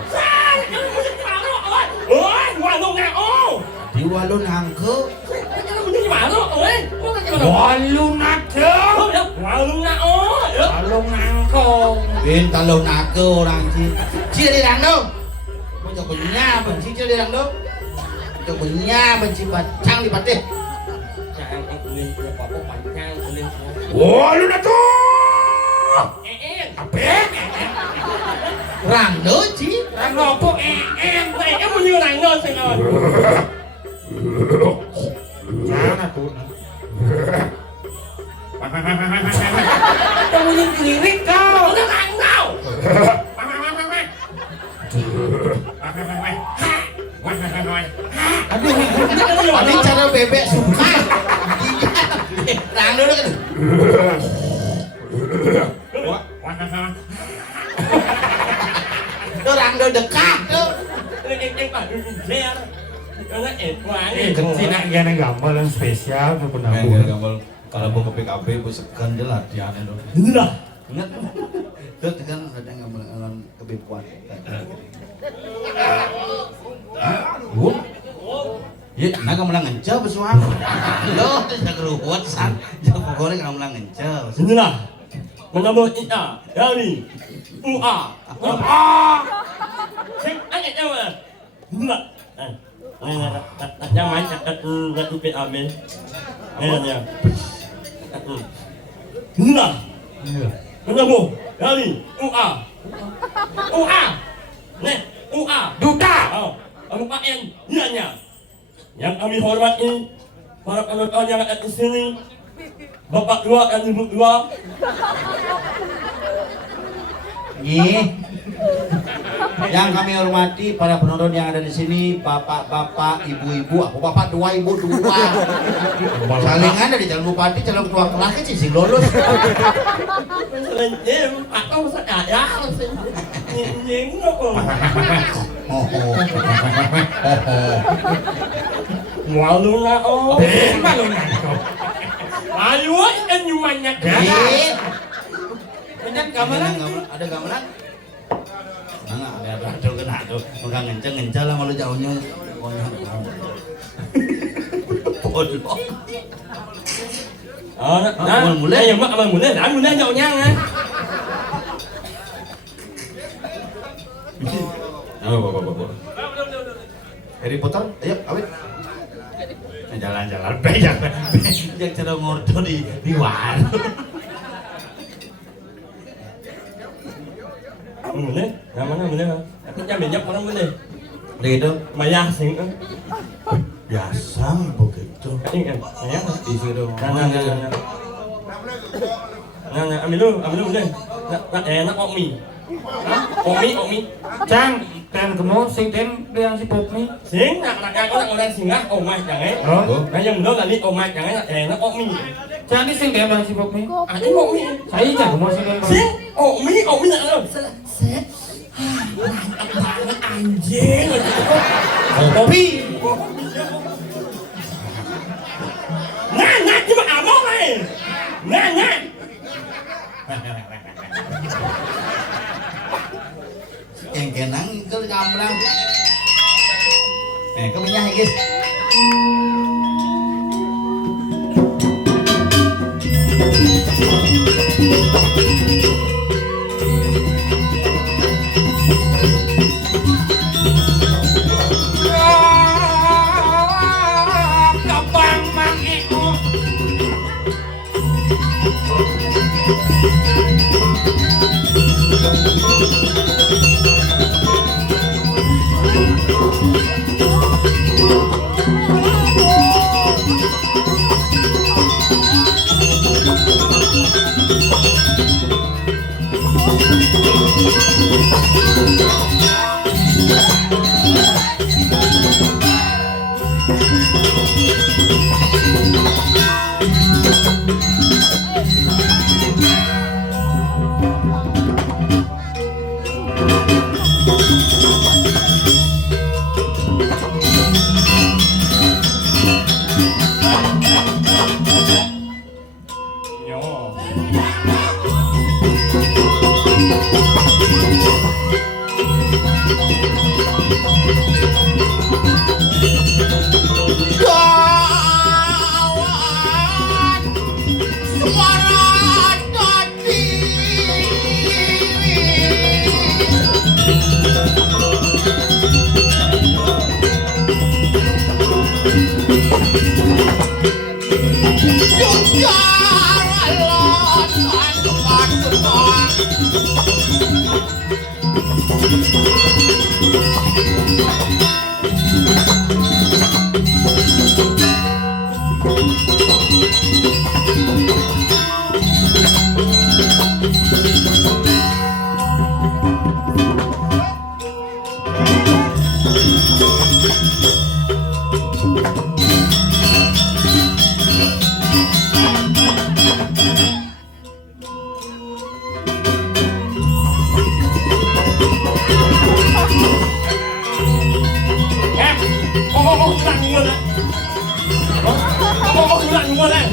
Di walun angke. Balong nangkau. Walung nak o. Balong nangkau. Bin talon ake orang si. Si dari Ranglo. Macam punya benci si dari Ranglo. Macam punya benci bacang di patih. Jangan kuning apa pancang kuning. Balong nangkau. Apek. Ranglo si. Rangkau po Kamu như này ngơ sing ơi. Jangan aku. Kamu yang kelirik kau. Nó thằng nào? Aduh, Ini cara bebek suka. Ranglo kan. Itu Ranglo dekat tuh. Kecil nak gana gambar yang spesial tu pun aku. Kalau mau ke PKB sekan je latihan itu. Inilah. Ingat itu kan ada gambar kebepuan. Ya, nak kamu ngencel bersuara. Lo tidak keruat san. Jangan pokoknya kamu ngencel. Inilah. Menambah ita dari UA. Sing anh cho mà. Inilah. Yang main kat tupit amin. Ini. Inilah. Menambah dari UA. Nih, UA. Duta. Kamu pakai ianya. Yang kami hormati para penonton yang ada di sini, Bapak dua dan Ibu dua. Nih, Yang kami hormati para penonton yang ada di sini, bapak-bapak, ibu-ibu, aku bapak dua, ibu dua. Salingan dari calon bupati, calon ketua kelas sih sing lulus. Selenjem atau saya nying kok. Malu na oh. Malu na kau. Ayo kan nyumanya kan. Banyak gamelan. Ada gamelan? Nah, ada tuh kena tuh. Megang ngenceng lah malu jauhnya. Bodoh. Nah, mulai ya mak mulai jauh nyang ah. Harry Potter, ayo awet. Jalan-jalan bejak. Yang cara ngordo di warung. Mulai, yang mana mulai? Aku jangan banyak orang mulai. Gitu. Mayah sing. Biasa begitu. Ingat, ya. Di situ. Nah, ambil dulu mulai. Nak enak kok mie. Hah? Omi. Cang, ten kemo sing ten yang si pop ni. Sing nak aku nak orang singgah omah jangan. Oh. Nah yang benar tadi omah jangan enak omi. Cang ni sing ten yang si pop ni. Ada omi. Saya cang kemo sing ten. Sing omi nak lo. Set. Banget anjing. Kopi. Nah, cuma abang ni. Nah. Yang kenang itu gambrang. Kemenyak guys. Kabang mang iku.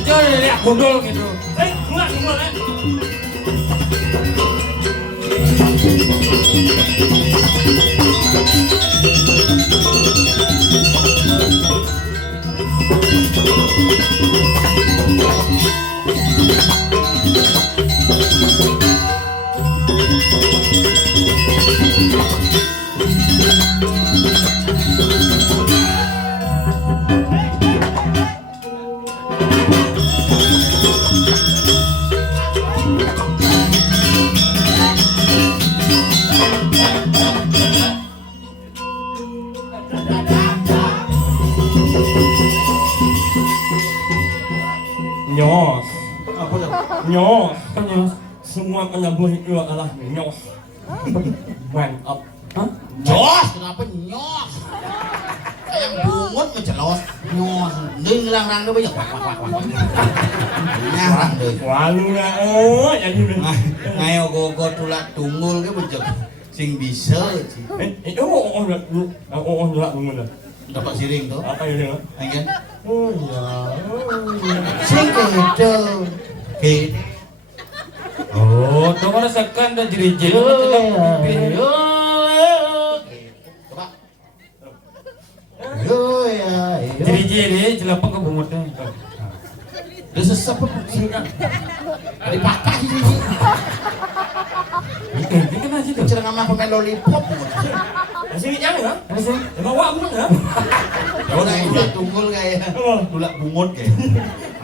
Chơi lihat gundul gitu. Nyos. Apa tuh? Nyos. Penyos. Semua penyembuh itu adalah nyos. Mantap. Hah? Jos, kenapa nyos? Kayak bungut mencelos nyos. Ning rang-rang itu banyak wak. Nyarang deh. Walu lah, jadi udah. Ngayo gogo tulak tunggul ke bencok. Sing bisa sih. Oh, enggak mungkin. Dapat siring tuh. Apa ini? Angin. Oh ya. Sing kedo. Ke. Oh, tuh kan sekan dan jerijit. Coba. Yo ya. Jerijit jelapang ke bungutnya. Udah sesep singkat. Dari patah ini. Ini kena situ. Cerang sama pemain lollipop. Masih jangan ya? Masih. Emang wak bukan ya? Kau naik tulak tunggul kayak tulak bungut kayak.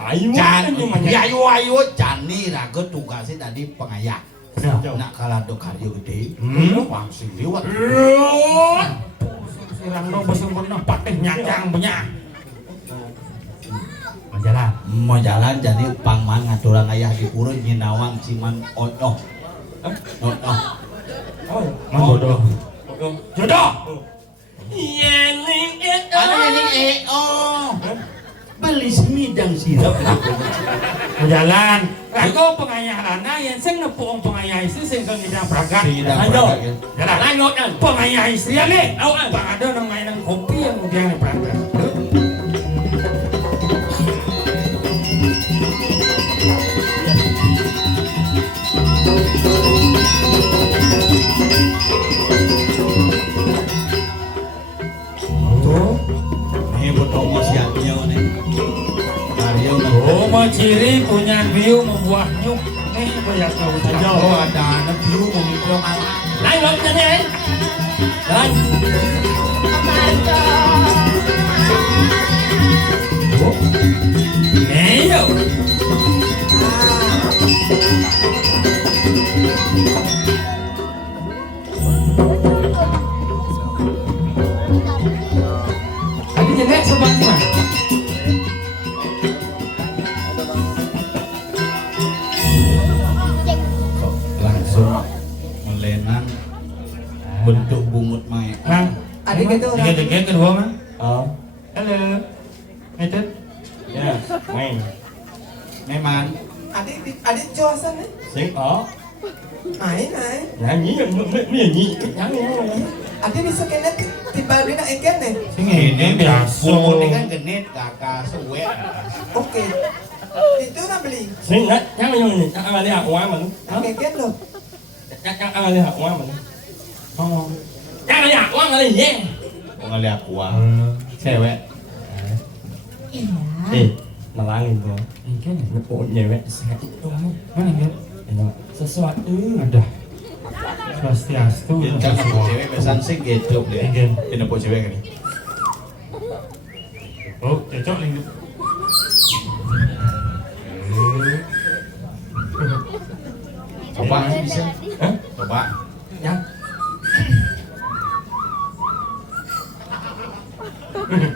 Ayo, Ayo, Jani raga tugasnya tadi pengayak. Nak kalah dok karyo gede, langsung lewat. Sirang dong besar benar, patih nyacang banyak. Mau jalan jadi pangman ngaturang ayah di pura nyinawang ciman odoh. Mang bodoh. Jodoh. Beli semidang sirap. Mau jalan. Aku pengayah lana yang sing nepung pengayah istri sing kang ngidang pragat. Lanjut. Jalan. Lanjut kan. Pengayah istri ali. Bang ada nang mainan kopi yang udah di pragat. Oh, mau ciri punya view membuah nyuk. Nih banyak tahu. Oh, ada anak biru memikirkan anak. Lanjut jalan. Jalan. Nih yo. Tadi jelek sebangsa. Langsung melenang bentuk bungut mayat. Adik itu orang. Tiga kedua mah. Oh. Halo. Itu. Ya, main. Memang Adik Josan nih. Sing oh. Main. Nyanyi nyanyi. Nyanyi. Adik bisa kena tiba di nak ikan nih. Sing ini biasa. bungut ini kan genit kakak suwe. Oke. Itu nak beli. Sing nyanyi. Jangan lihat uang mình. Ikan loh. Jangan lihat uang mình. Oh. Jangan lihat uang kali ya. Mau ngeliat uang. Cewek. Nalangin tuh. Mungkin. Nepuk cewek sakit dong. Mana ya? Sesuatu. Ada. Swastiastu. Kan aku cewek pesan sih gitu deh. Mungkin. Ini po cewek kan. Oh, cocok nih. Coba bisa. Hah? Coba. Ya.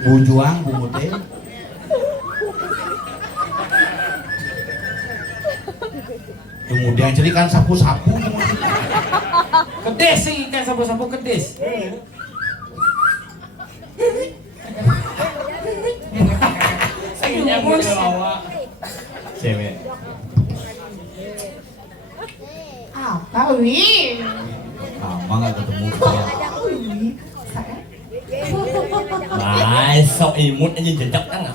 Bujuang bungutnya. Kemudian jadi kan sapu-sapu. Kedes sih ikan sapu-sapu kedes. Sakitnya mau bawa. Cewek. Apa Wi? Lama nggak ketemu saya. Wi. Saya. Bài sao imut aja jejak kan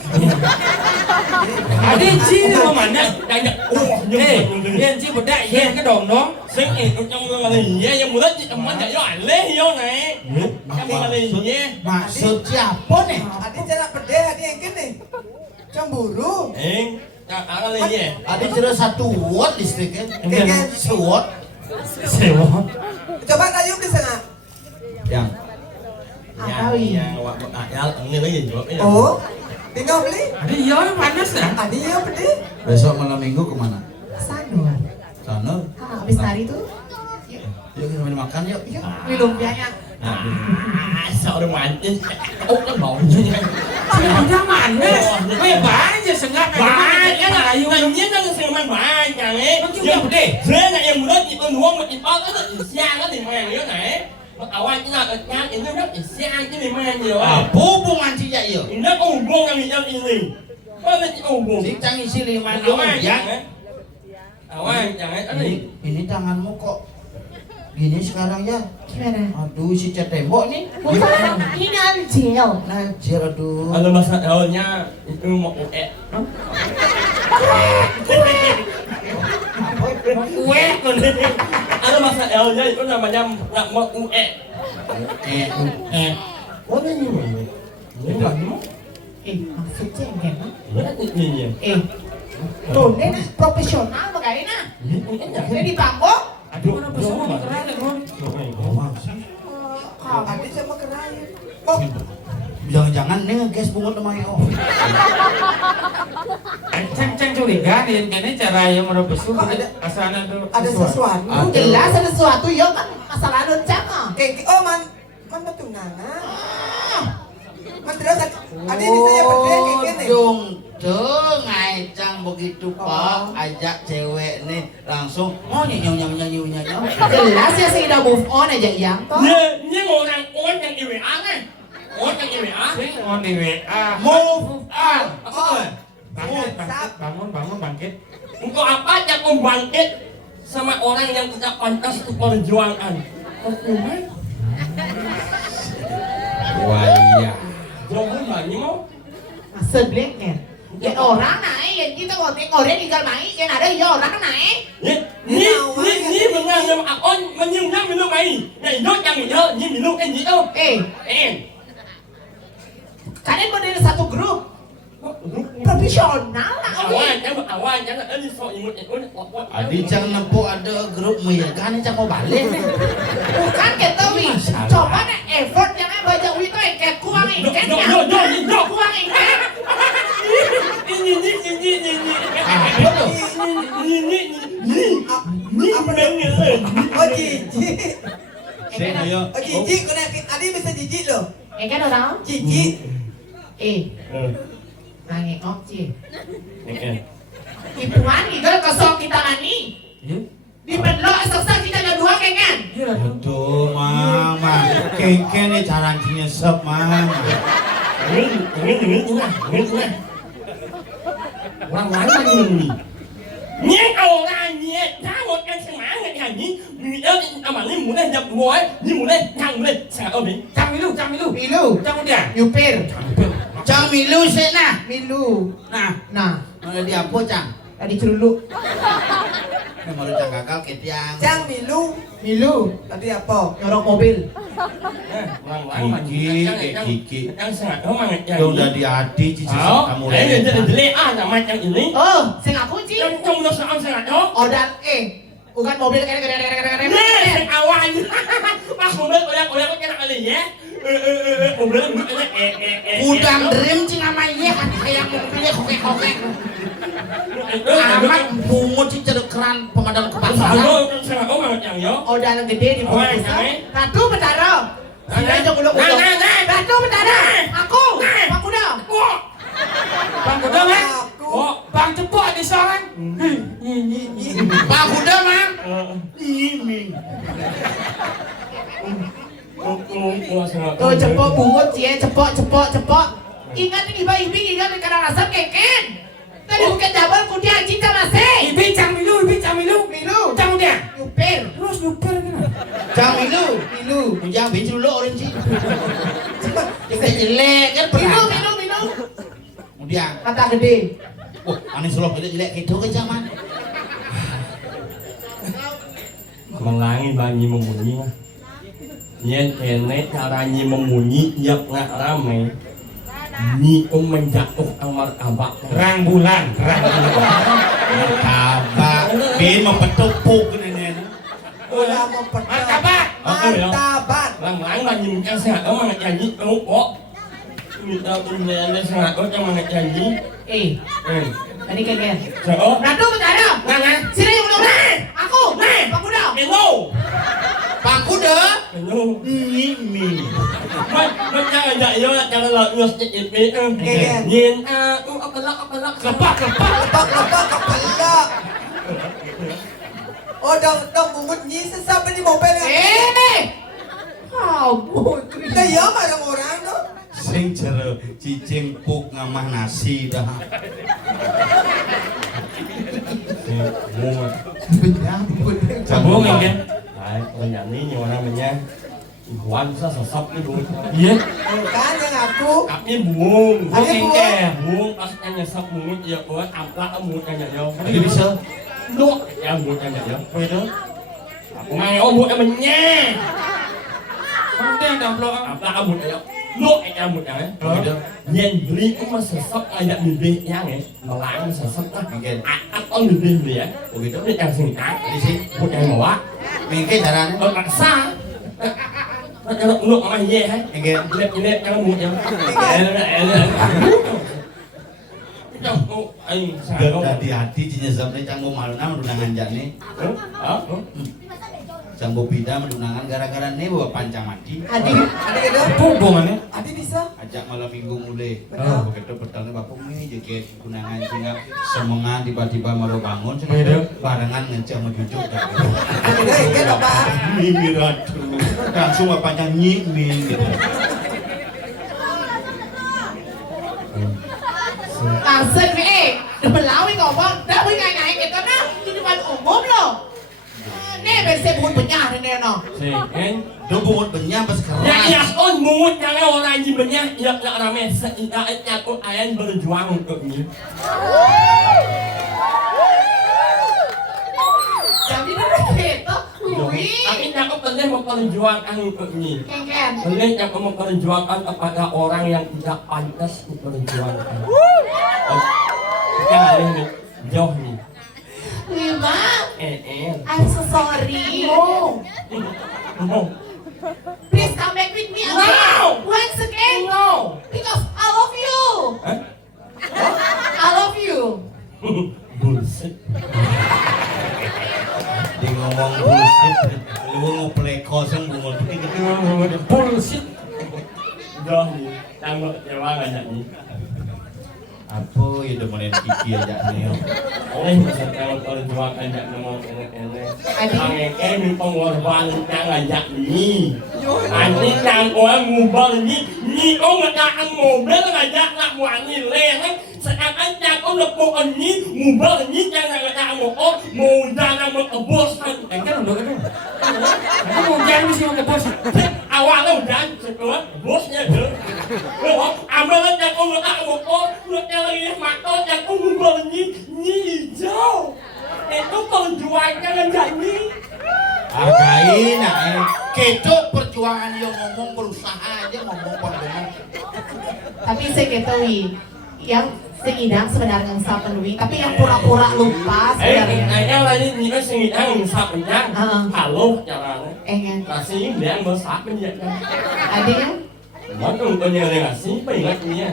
Ada chi mà mana? Jejak. Yên chi một đại yên cái đồng đó. Sing trong người là gì nhưng mà rất là mất chạy lại lấy hiếu này. Trong người là gì Maksud siapa nih? Adik jangan pedih adik ikan nih. Cemburu. Ada là gì? Ada cerita satu watt listriknya. Ikan. Sewatt. Sewa. Coba tayub di sana. Yang Apa Wi? Ini lấy gì nữa? Oh. Tinggal beli. Ada iya panas ya? Adik ya pedih. besok malam minggu kemana? Sanur. Sana. Habis hari itu. Yuk kita makan yuk. Yuk, minum bianya. Sao được mà Út nó bầu Jangan mana? Weh banyak sengak. Banyak Kaya na, nandiyan na sa mga bahay niya yung dre na yung mulot, yung huwag mo ipag, siya ka din mga yun Awan niya na, yan, ino na, siya ka din mga yun Bubungan siya yun. Ino ubong ang iyong ini. Paano si ubong? Si Changi Sili man Awan ya. Awan niya, ano Ini tanganmu kok gini sekarang ya? Gimana? Aduh si cat tembok nih. Bukan, ini anjil. Najir aduh. Ano masalahnya itu mau uek? Uek kan? Ano masalahnya itu namanya nggak mau uek? Oh ini mana? Ini mana? Maksudnya yang gimana? Ini. Tuh, ini profesional makanya. Ini di panggung. Aduh, mana bersama keren ya, Bro. Adi sama keraya. Oh, Jangan-jangan nih ngegas bungut sama yo. Ceng curiga nih, ini cara yang merebus tuh Kok ada- asana tuh. ada sesuatu. Aduh. Jelas ada sesuatu ya kan masalah donceng ah. Oh man betunangan. Man terus adi ini saya berdua kayak gini. Dong ngajang begitu pak, ajak cewek nih langsung nyanyi. Jelas ya sih udah move on aja yang toh. Ini orang yang IWA kan? Orang yang IWA? On di WA. Move on. Bangun, bangkit. Untuk apa yang membangkit sama orang yang tidak pantas untuk perjuangan? Wah iya. Jangan banyak mau. Sebenarnya yang orang naik, yang kita ngomong orang tinggal main, yang ada ya orang naik. Ni menganggap aku menyumbang minum air. Yang itu yang itu, ni minum ini itu. Kalian mau dari satu grup profesional lah. Awan jangan ini so imut itu. Adi jangan nempuk ada grup kan jangan mau balik. Bukan kita wi, coba nih effort jangan baca wi itu kayak kuang ikan ya. Kuang ikan. Oh jijik. Ayo. Oh jijik, kena adi bisa jijik loh. Ikan orang? Jijik. Nangis sih. Ibuan itu kosong kita mani. Di penlok esok kita ada dua kengan. Aduh mama, kengken nih cara nyesep mama. Orang lain ini. Ni orang ni, tahu kan semangat yang ni, dia amal ni mulai jam dua, ni mulai yang mulai sangat obeng. Cang milu. Cang udah. Yupir. Cang milu sena. Milu. Nah. Mana dia apa cang? Tadi celuluk. Ini mau cang gagal ketiang. Cang milu. Tadi apa? Nyorok mobil. Orang lain Gigi. yang sangat semangat yang Dia udah di hati cici kamu ini jadi jelek sama yang ini. Oh, sing aku sih. Yang kamu dah soal sangat Order bukan mobil kayak Nih, awan. Pas mobil oleh kena kali ya. Mobil Udang dream cing sama iya kan kayak mobilnya kokek. Amat bungut sih cedekeran pemadam kebakaran. Sangat banget yang yo. Order gede di bawah. Ratu Betara. Sini aja uluk. Ratu Betara. Aku dah. Bang Kuda mah. Bang Cepok di soran. Pak Kuda mah. Ini. Tuh cepok bungut sih, cepok. Ingat nih ibu ingat karena rasa keken. Tadi bukan double kudia cinta masih. Ibi cang milu. Cang udah. Yupir. Terus nyupir kan. Cang milu. Ujang biji dulu orang sih. Kita jelek kan Milu. Kemudian Mata gede. wah aneh sulok jelek gitu ke zaman. Melangi banyi membunyi mah. Yen kene caranya membunyi tiap nggak ramai. Ni menjatuh martabak. Rang bulan. Martabak. Bin mempetupuk nenek. Udah mau Martabak. Martabat. Lang banyi yang sehat orang nyanyi kok. Minta punya sehat orang nyanyi. Tadi keken. So, Ratu Betara. nggak. Sini uluk. Aku. Pak Kuda. Hello. Pak Kuda. Hello. Ini. Jangan jangan yo jangan lalu sedikit. Yen aku Kelepak. Lebak kepala. Oh, dong bungut ni sesama di mobil ya. Ampun. Kaya orang-orang tu. Sing jero cicing puk ngamah nasi dah. Cabung kan? Đấy, con nhận ní nhiều năm mình nha. Quán sao sờ sắp cái bụng. Iya. Kan yang aku. Kami buông. Ada buông. Buông, anh nhà sắp buông giờ có ẩm lạ buông anh nhận nhau. Tapi bisa. Nuốt em buông anh nhận nhau. Vậy đó. Mày ôm buông em mình nha. Không đen đầm lo. Ẩm lạ buông anh nhau. Nuốt anh em một cái. Nhìn lý cũng mà sờ sắp anh nhận mình đi nha nghe. Mà lãng mà sờ sắp đó. Anh có mình đi liền. Bởi vì đó để em sinh cái. Đi xin. Buông anh mà quá. Mình cái jalan. Mặt xa. Nó ngược mày về hết. Lihat jangan mulut yang. Gak hati-hati jinya zamne canggo malna menunangan jane. Canggo bida menunangan gara-gara ne bawa pancamati. Adik ada. Hubungannya. Adik bisa. Ajak malam minggu mulai. Betul. Begitu petangnya bapak ini jaket kunangan cingap semengan tiba-tiba malu bangun. Betul. Barengan ngecek sama cucu. Ada ikan apa? Mimiran dulu. Langsung bapaknya nyiming gitu. Langsung udah melawin ngomong. Dah boleh ngai kita nah. Di depan umum loh. Nih bersebut benyah nih no. Kan? Dia bungut benyam pas keras. Ya on mulut jangan orang jibennya ya ramai seintanya aku ayan berjuang untuk ini. Jadi dah kita. Wih. Tapi aku penting memperjuangkan untuk ini. Ken. Penting aku memperjuangkan kepada orang yang tidak pantas diperjuangkan. Kita hari ini jauh nih. Lima. I'm so sorry. No. Please come back with me again. No. Once again. No. Because I love you. Hah? I love you. Bullshit. Dia ngomong bullshit. Lu mau play kosong bungut. Bullshit. Jauh nih. Tanggung jawab aja nih. Apa ya udah mulai kiki aja nih. Oleh misalkan kalau jual ajak nama enek-enek. Angin mi pengorbanan jangan ajak ni. Nanti nang orang ngubah ni orang ngajak mobil ngajak nak wangi leh. Seakan jak orang lepas ni ngubah ni jangan ngajak mau jangan mengebosan. Kan udah kan. Aku mau jangan sih mau ke bos. Awalnya udah setelah bosnya tu. Amalan jak orang ngajak ngajak lagi makot jak ngubah ni hijau. Itu perjuangan ngajak ni. Hargain nah, keco perjuangan yang ngomong berusaha aja ngomong benar. Tapi saya ketahui yang seidang sebenarnya yang saya penuhi, tapi yang pura-pura lupa sebenarnya. Yang lain ni kan sengit ang sapenyang. Halo caranya. Engen. Kasih dia masak menjadi. Ada yang Mungkin punya kasih ingat ni.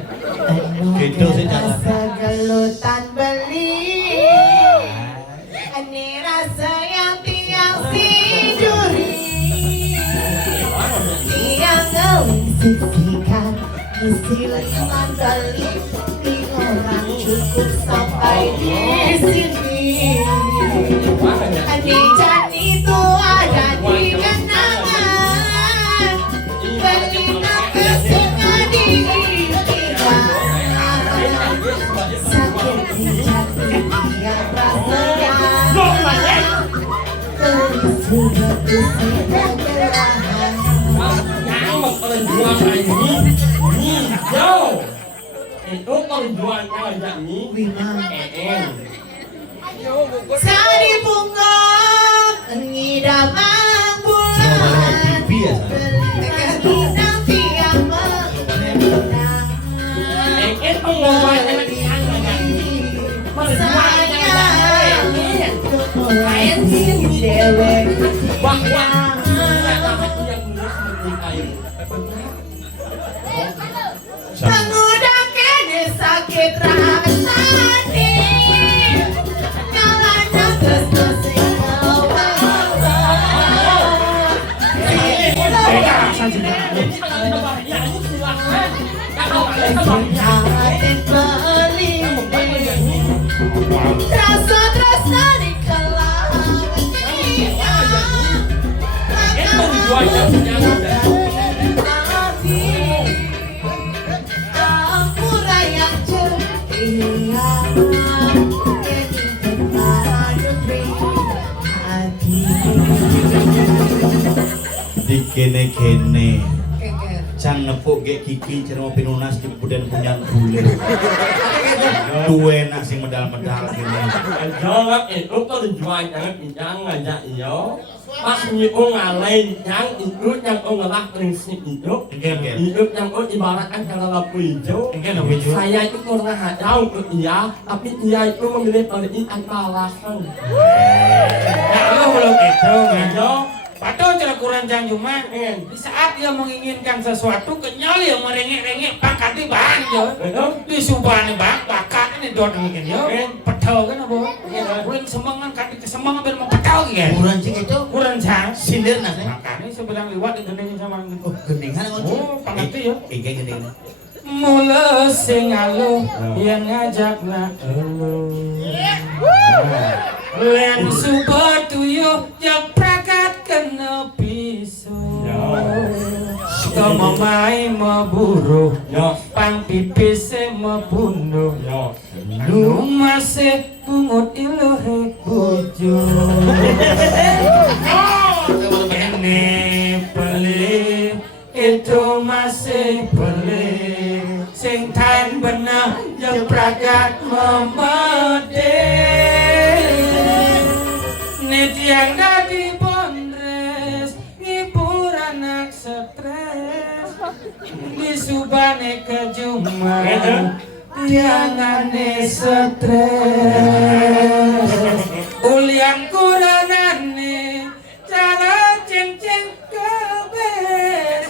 Keco sejalan. Segelutan beli. Ini rasa yang tiang siduri. Tiang ngeling sisikan. Isi liman kali. Orang cukup sampai di sini. Anican itu ada di kenangan. Berlina kesini di kita. Sakit di jati yang rasanya. Sudah kerahan. Yang perjuangan ni jauh. Itu perjuangan ngajak ni. Sari bunga ngidamang bulan. Bintang tiang mengenang. Pengorbanan yang ngajak ni. Sayang Kain dewek Bahwa Penguda kene sakit rasane Nyalanya terus Hati beli Rasa-rasa di kalangan Itu tujuannya jangan. hati aku rakyat ceria Di kene-kene Keket. Cang nepuk ge kiki cermo pinunas di kemudian punya bulir. Duwe nak sing medal-medal kene. Jawab itu tujuannya jangan ngajak iyo. Pas nyiung ngalain yang itu yang ngelak prinsip hidup. Hidup yang ibaratkan kalau lampu hijau. Saya itu kurang hadau ke dia, tapi dia itu memilih pilihan alasan. Nah, lu belum itu, Ayo, Patuh cara kurang janjuman. Di saat dia menginginkan sesuatu, kenyal yang merengek-rengek pakat di bahan yo. Di subhan bang, pakat ini dot mungkin yo. Petau kan apa? Kurang semangat kan kesemangat ben mau petau kan. Kurang cing itu Kurang cang. sindir nasi. Makanya sebelang liwat di gendeng sama. Oh, gendingan Oh, pangerti ya. Ike gending. Mula sing aluh yang ngajak na elu. Len subatu yo jak prakat kena piso. Kama mai maburu pang pipis mabunuh. Lu masih bungut iluhe bujo. Ini pelik itu masih pelik. Sing tan benar yang prakat memedek. Net yang dadi bondres ngibur anak stres. Di subane kejuman tiangane stres. Ulian kuranane cara ceng-ceng kebes.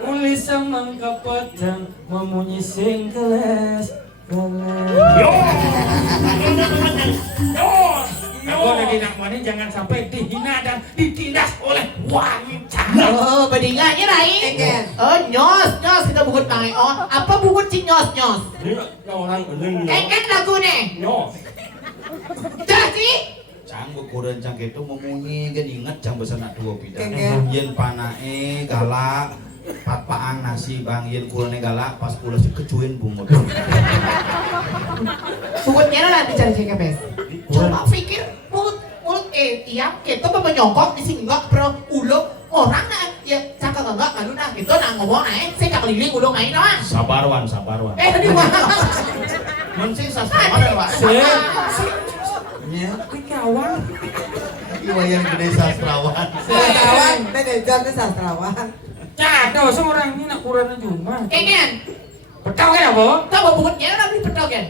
Uli semang kepetang memunyi sing keles. Aku ada di nakmani jangan sampai dihina dan ditindas oleh wanita. Oh, bedinganya Rai. Oh, nyos kita bungut mangai. Oh, apa bungut si nyos? ini orang bening. Keket lagu nih. Yo, Dah sih. Cang kurang cang itu memunyi kan inget cang besana dua bidang. Keket. Yen panae galak papaang nasi bang yen kurangnya galak pas pula si kecuin bungut. Bungutnya lah bicara CKPS. Coba pikir mulut tiap kita menyongkok di sini enggak pro ulung orang na ya cakap enggak kalau nah gitu nah ngomong naik saya tak keliling ulung naik doang. Sabarwan. Di mana? Mensing sastrawan ya, Pak. Nya, Kawan. iki wayang gede sastrawan. Sastrawan, manajer itu sastrawan. Ada seorang ini nak kurang cuma. Kengen. Petau kan apa? Tahu bungutnya lah beli petau kan?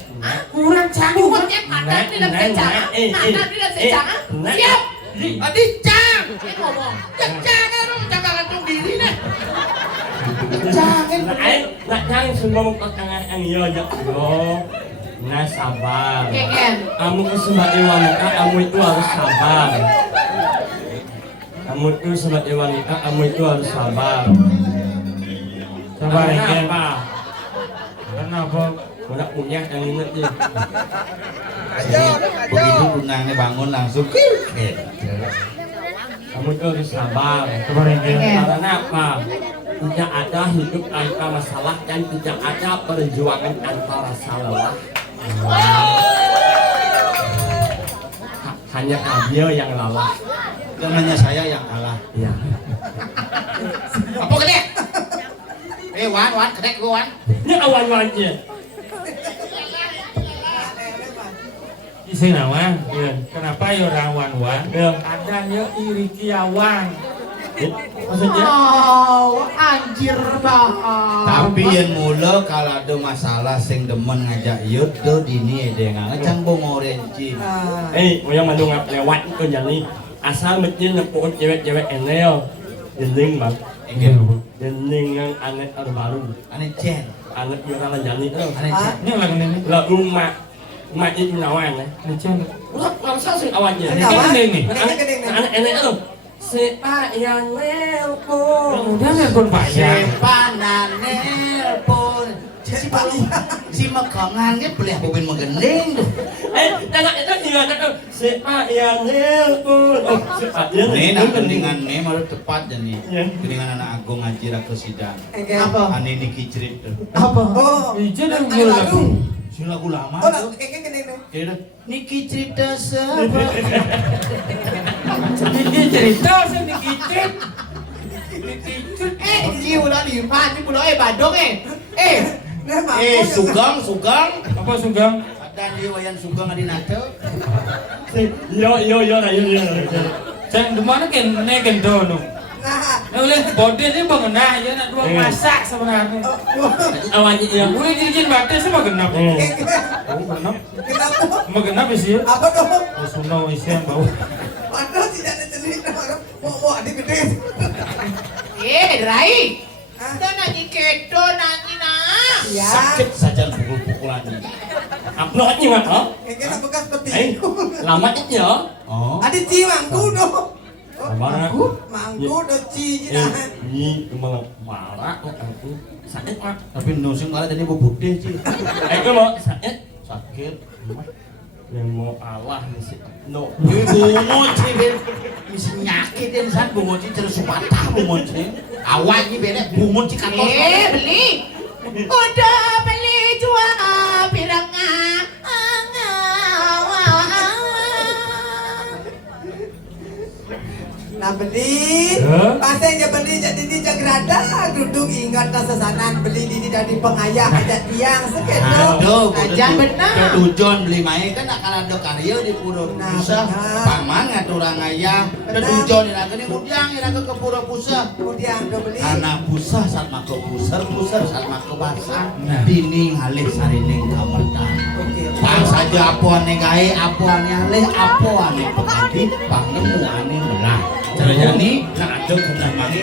Kurang canggih. Bungutnya padat di dalam secang. Padat di dalam secang. Siap. Adi cang. Ngomong. Jangan dong, jangan gantung diri nih. nak jangan semua pertengahan yang yo yo. Nah sabar. Kengen. Kamu sebagai wanita, kamu itu harus sabar. Kamu itu sebagai wanita, kamu itu harus sabar. Sabar, Ken. Kenapa? Kenapa? Udah punya yang inget sih. Begitu tunangnya bangun langsung Kamu itu harus sabar. Sabar, Ken. Karena apa? Tidak ada hidup tanpa masalah dan tidak ada perjuangan tanpa rasa lelah. Hanya dia yang lelah. dan hanya saya yang kalah. Ya. Apa gede? Wan, kedek gua Wan. Ini awan-awannya. Di sini Wan. Kenapa ya orang wan? Ya. Ada ya iri kiawan. Maksudnya? Oh, anjir banget. Tapi yang mula kalau ada masalah sing demen ngajak yuk tuh dini ada ngajak bong orange. Yang mandung lewat itu jadi asal mesti nepuk cewek-cewek enel. Dinding bang. Dinding yang aneh baru. Aneh Jen, Aneh yang orang jadi itu. aneh Jen. Ini lagu ini. Lagu mak itu nawan ya. Ini cang. Langsung sih awannya. Ini kan ini. Aneh enek itu. Si ayang nelpon. Udah nelpon Pak ya. Sepanan nelpon, Pak Iya. Si mekangan ge beli apa ben megending tuh. Jangan itu gimana tuh? Si ayang nelpon. Oh, si ayang. Nih nah geningan nih malu tepat dan nih. Iya. Geningan anak agung ngaji ra ke sidang. Apa? Ane niki cerit tuh. Apa? Oh. Ije dan Anu lagu. Si lagu lama Oh, tuh. kayak gini nih. Jadi niki cerita siapa? Ini cerita saya dikicit. Ini udah lima, ini udah badong Nah, mampu ya. Sugang. Apa Sugeng? Ada di wayan sugang adi nate. Yo. Cang di mana kan negen dono. Nah, Nah oleh body ini bangun nah ya nak dua masak sebenarnya. Awan yang Boleh dijin batas sama genap. Oh genap. kenapa? Mau genap sih. Apa dong? Oh sunau isi yang bau. Waduh, tidak ada cerita. Mau adik gede. Rai. Kita nanti kedo nanti nah. Ya. Sakit saja pukul-pukulan. uploadnya mah Kayaknya bekas seperti itu. lama itu ya. Oh. Ada ciwangku dong. Mana? Mangku udah cici dah. Ini malah marah aku sakit mah. Tapi nusing kali tadi bubute sih. Aku mau sakit. Sakit. Yang mau Allah nih sih. No. Bungo sih ben. Misi nyakitin san bungo sih terus patah bungo sih. Awan ini beda bungo sih katos. Beli. Udah beli jual pirangnya. Nah beli, pasang dia beli jadi di Jagrada, duduk ingat kesesanan beli di dari pengayah ajak tiang sekedo. Aduh, Aja benar. kedujon beli mae kan akan ada karya di Pura Nah, Pusa. benar. Paman ngaturang ayah. Kedujon ira geuning udang ira ke Pura Pusa. Kemudian udah beli. Anak pusah saat mako pusar saat mako basah. Nah. Dinding halih sarining kamertan. Oke. Pang saja apo ane gawe, apo ane alih, apo ane pegadi, pang nemu ane belah. Caranya nih, nak ada kudah mangi.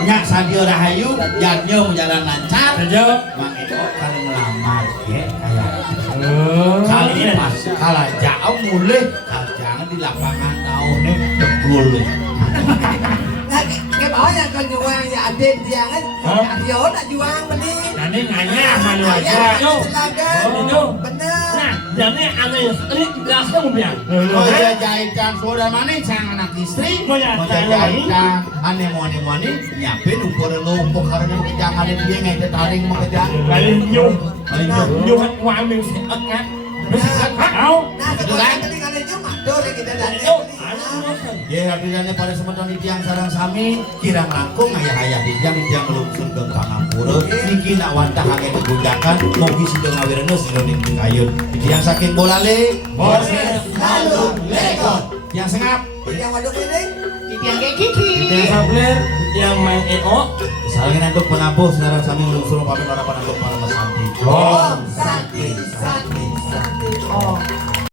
Nyak sadio rahayu, jadnya jalan lancar. Saja. Mangi kali ngelamar, ya kayak. Oh. Kali pas kalah jauh mulai, jangan di lapangan tahunnya tegul. Nah, kayak bawahnya kan juang ya adik tiang kan. Hah? Adio nak juang beli. Nanti nanya malu aja. Ayah, Yo. Selaga. Oh. Bener. Nah, jadi aneh ini jelasnya mau bilang. Oh ya jahitan saudara mana sang anak istri, Mau ya, jahitan ane mau nyiapin ukur numpuk karena jangan ada dia ngeke taring mau kerja. Lain yung Lain yung wah ming sekat kan. Au. Nah, Itu sekolah kan? yang penting ada cuma tuh yang kita Yo, datang. Ya artinya pada semeton di tiang sarang sami kira langkung ayah di tiang melungsur ke Pangapura niki nak wantah hanya kegunjakan mogi sudah ngawirana sudah ning kayun di tiang saking bolale Boses lalu lekot. yang sengap Yang waduk ini. Yang kayak Kiki. Yang sabler. yang main EO. salingin untuk penabuh sarang sami melungsur pamit para penanggung para mesanti Oh, sakti, sakti, sakti. Oh.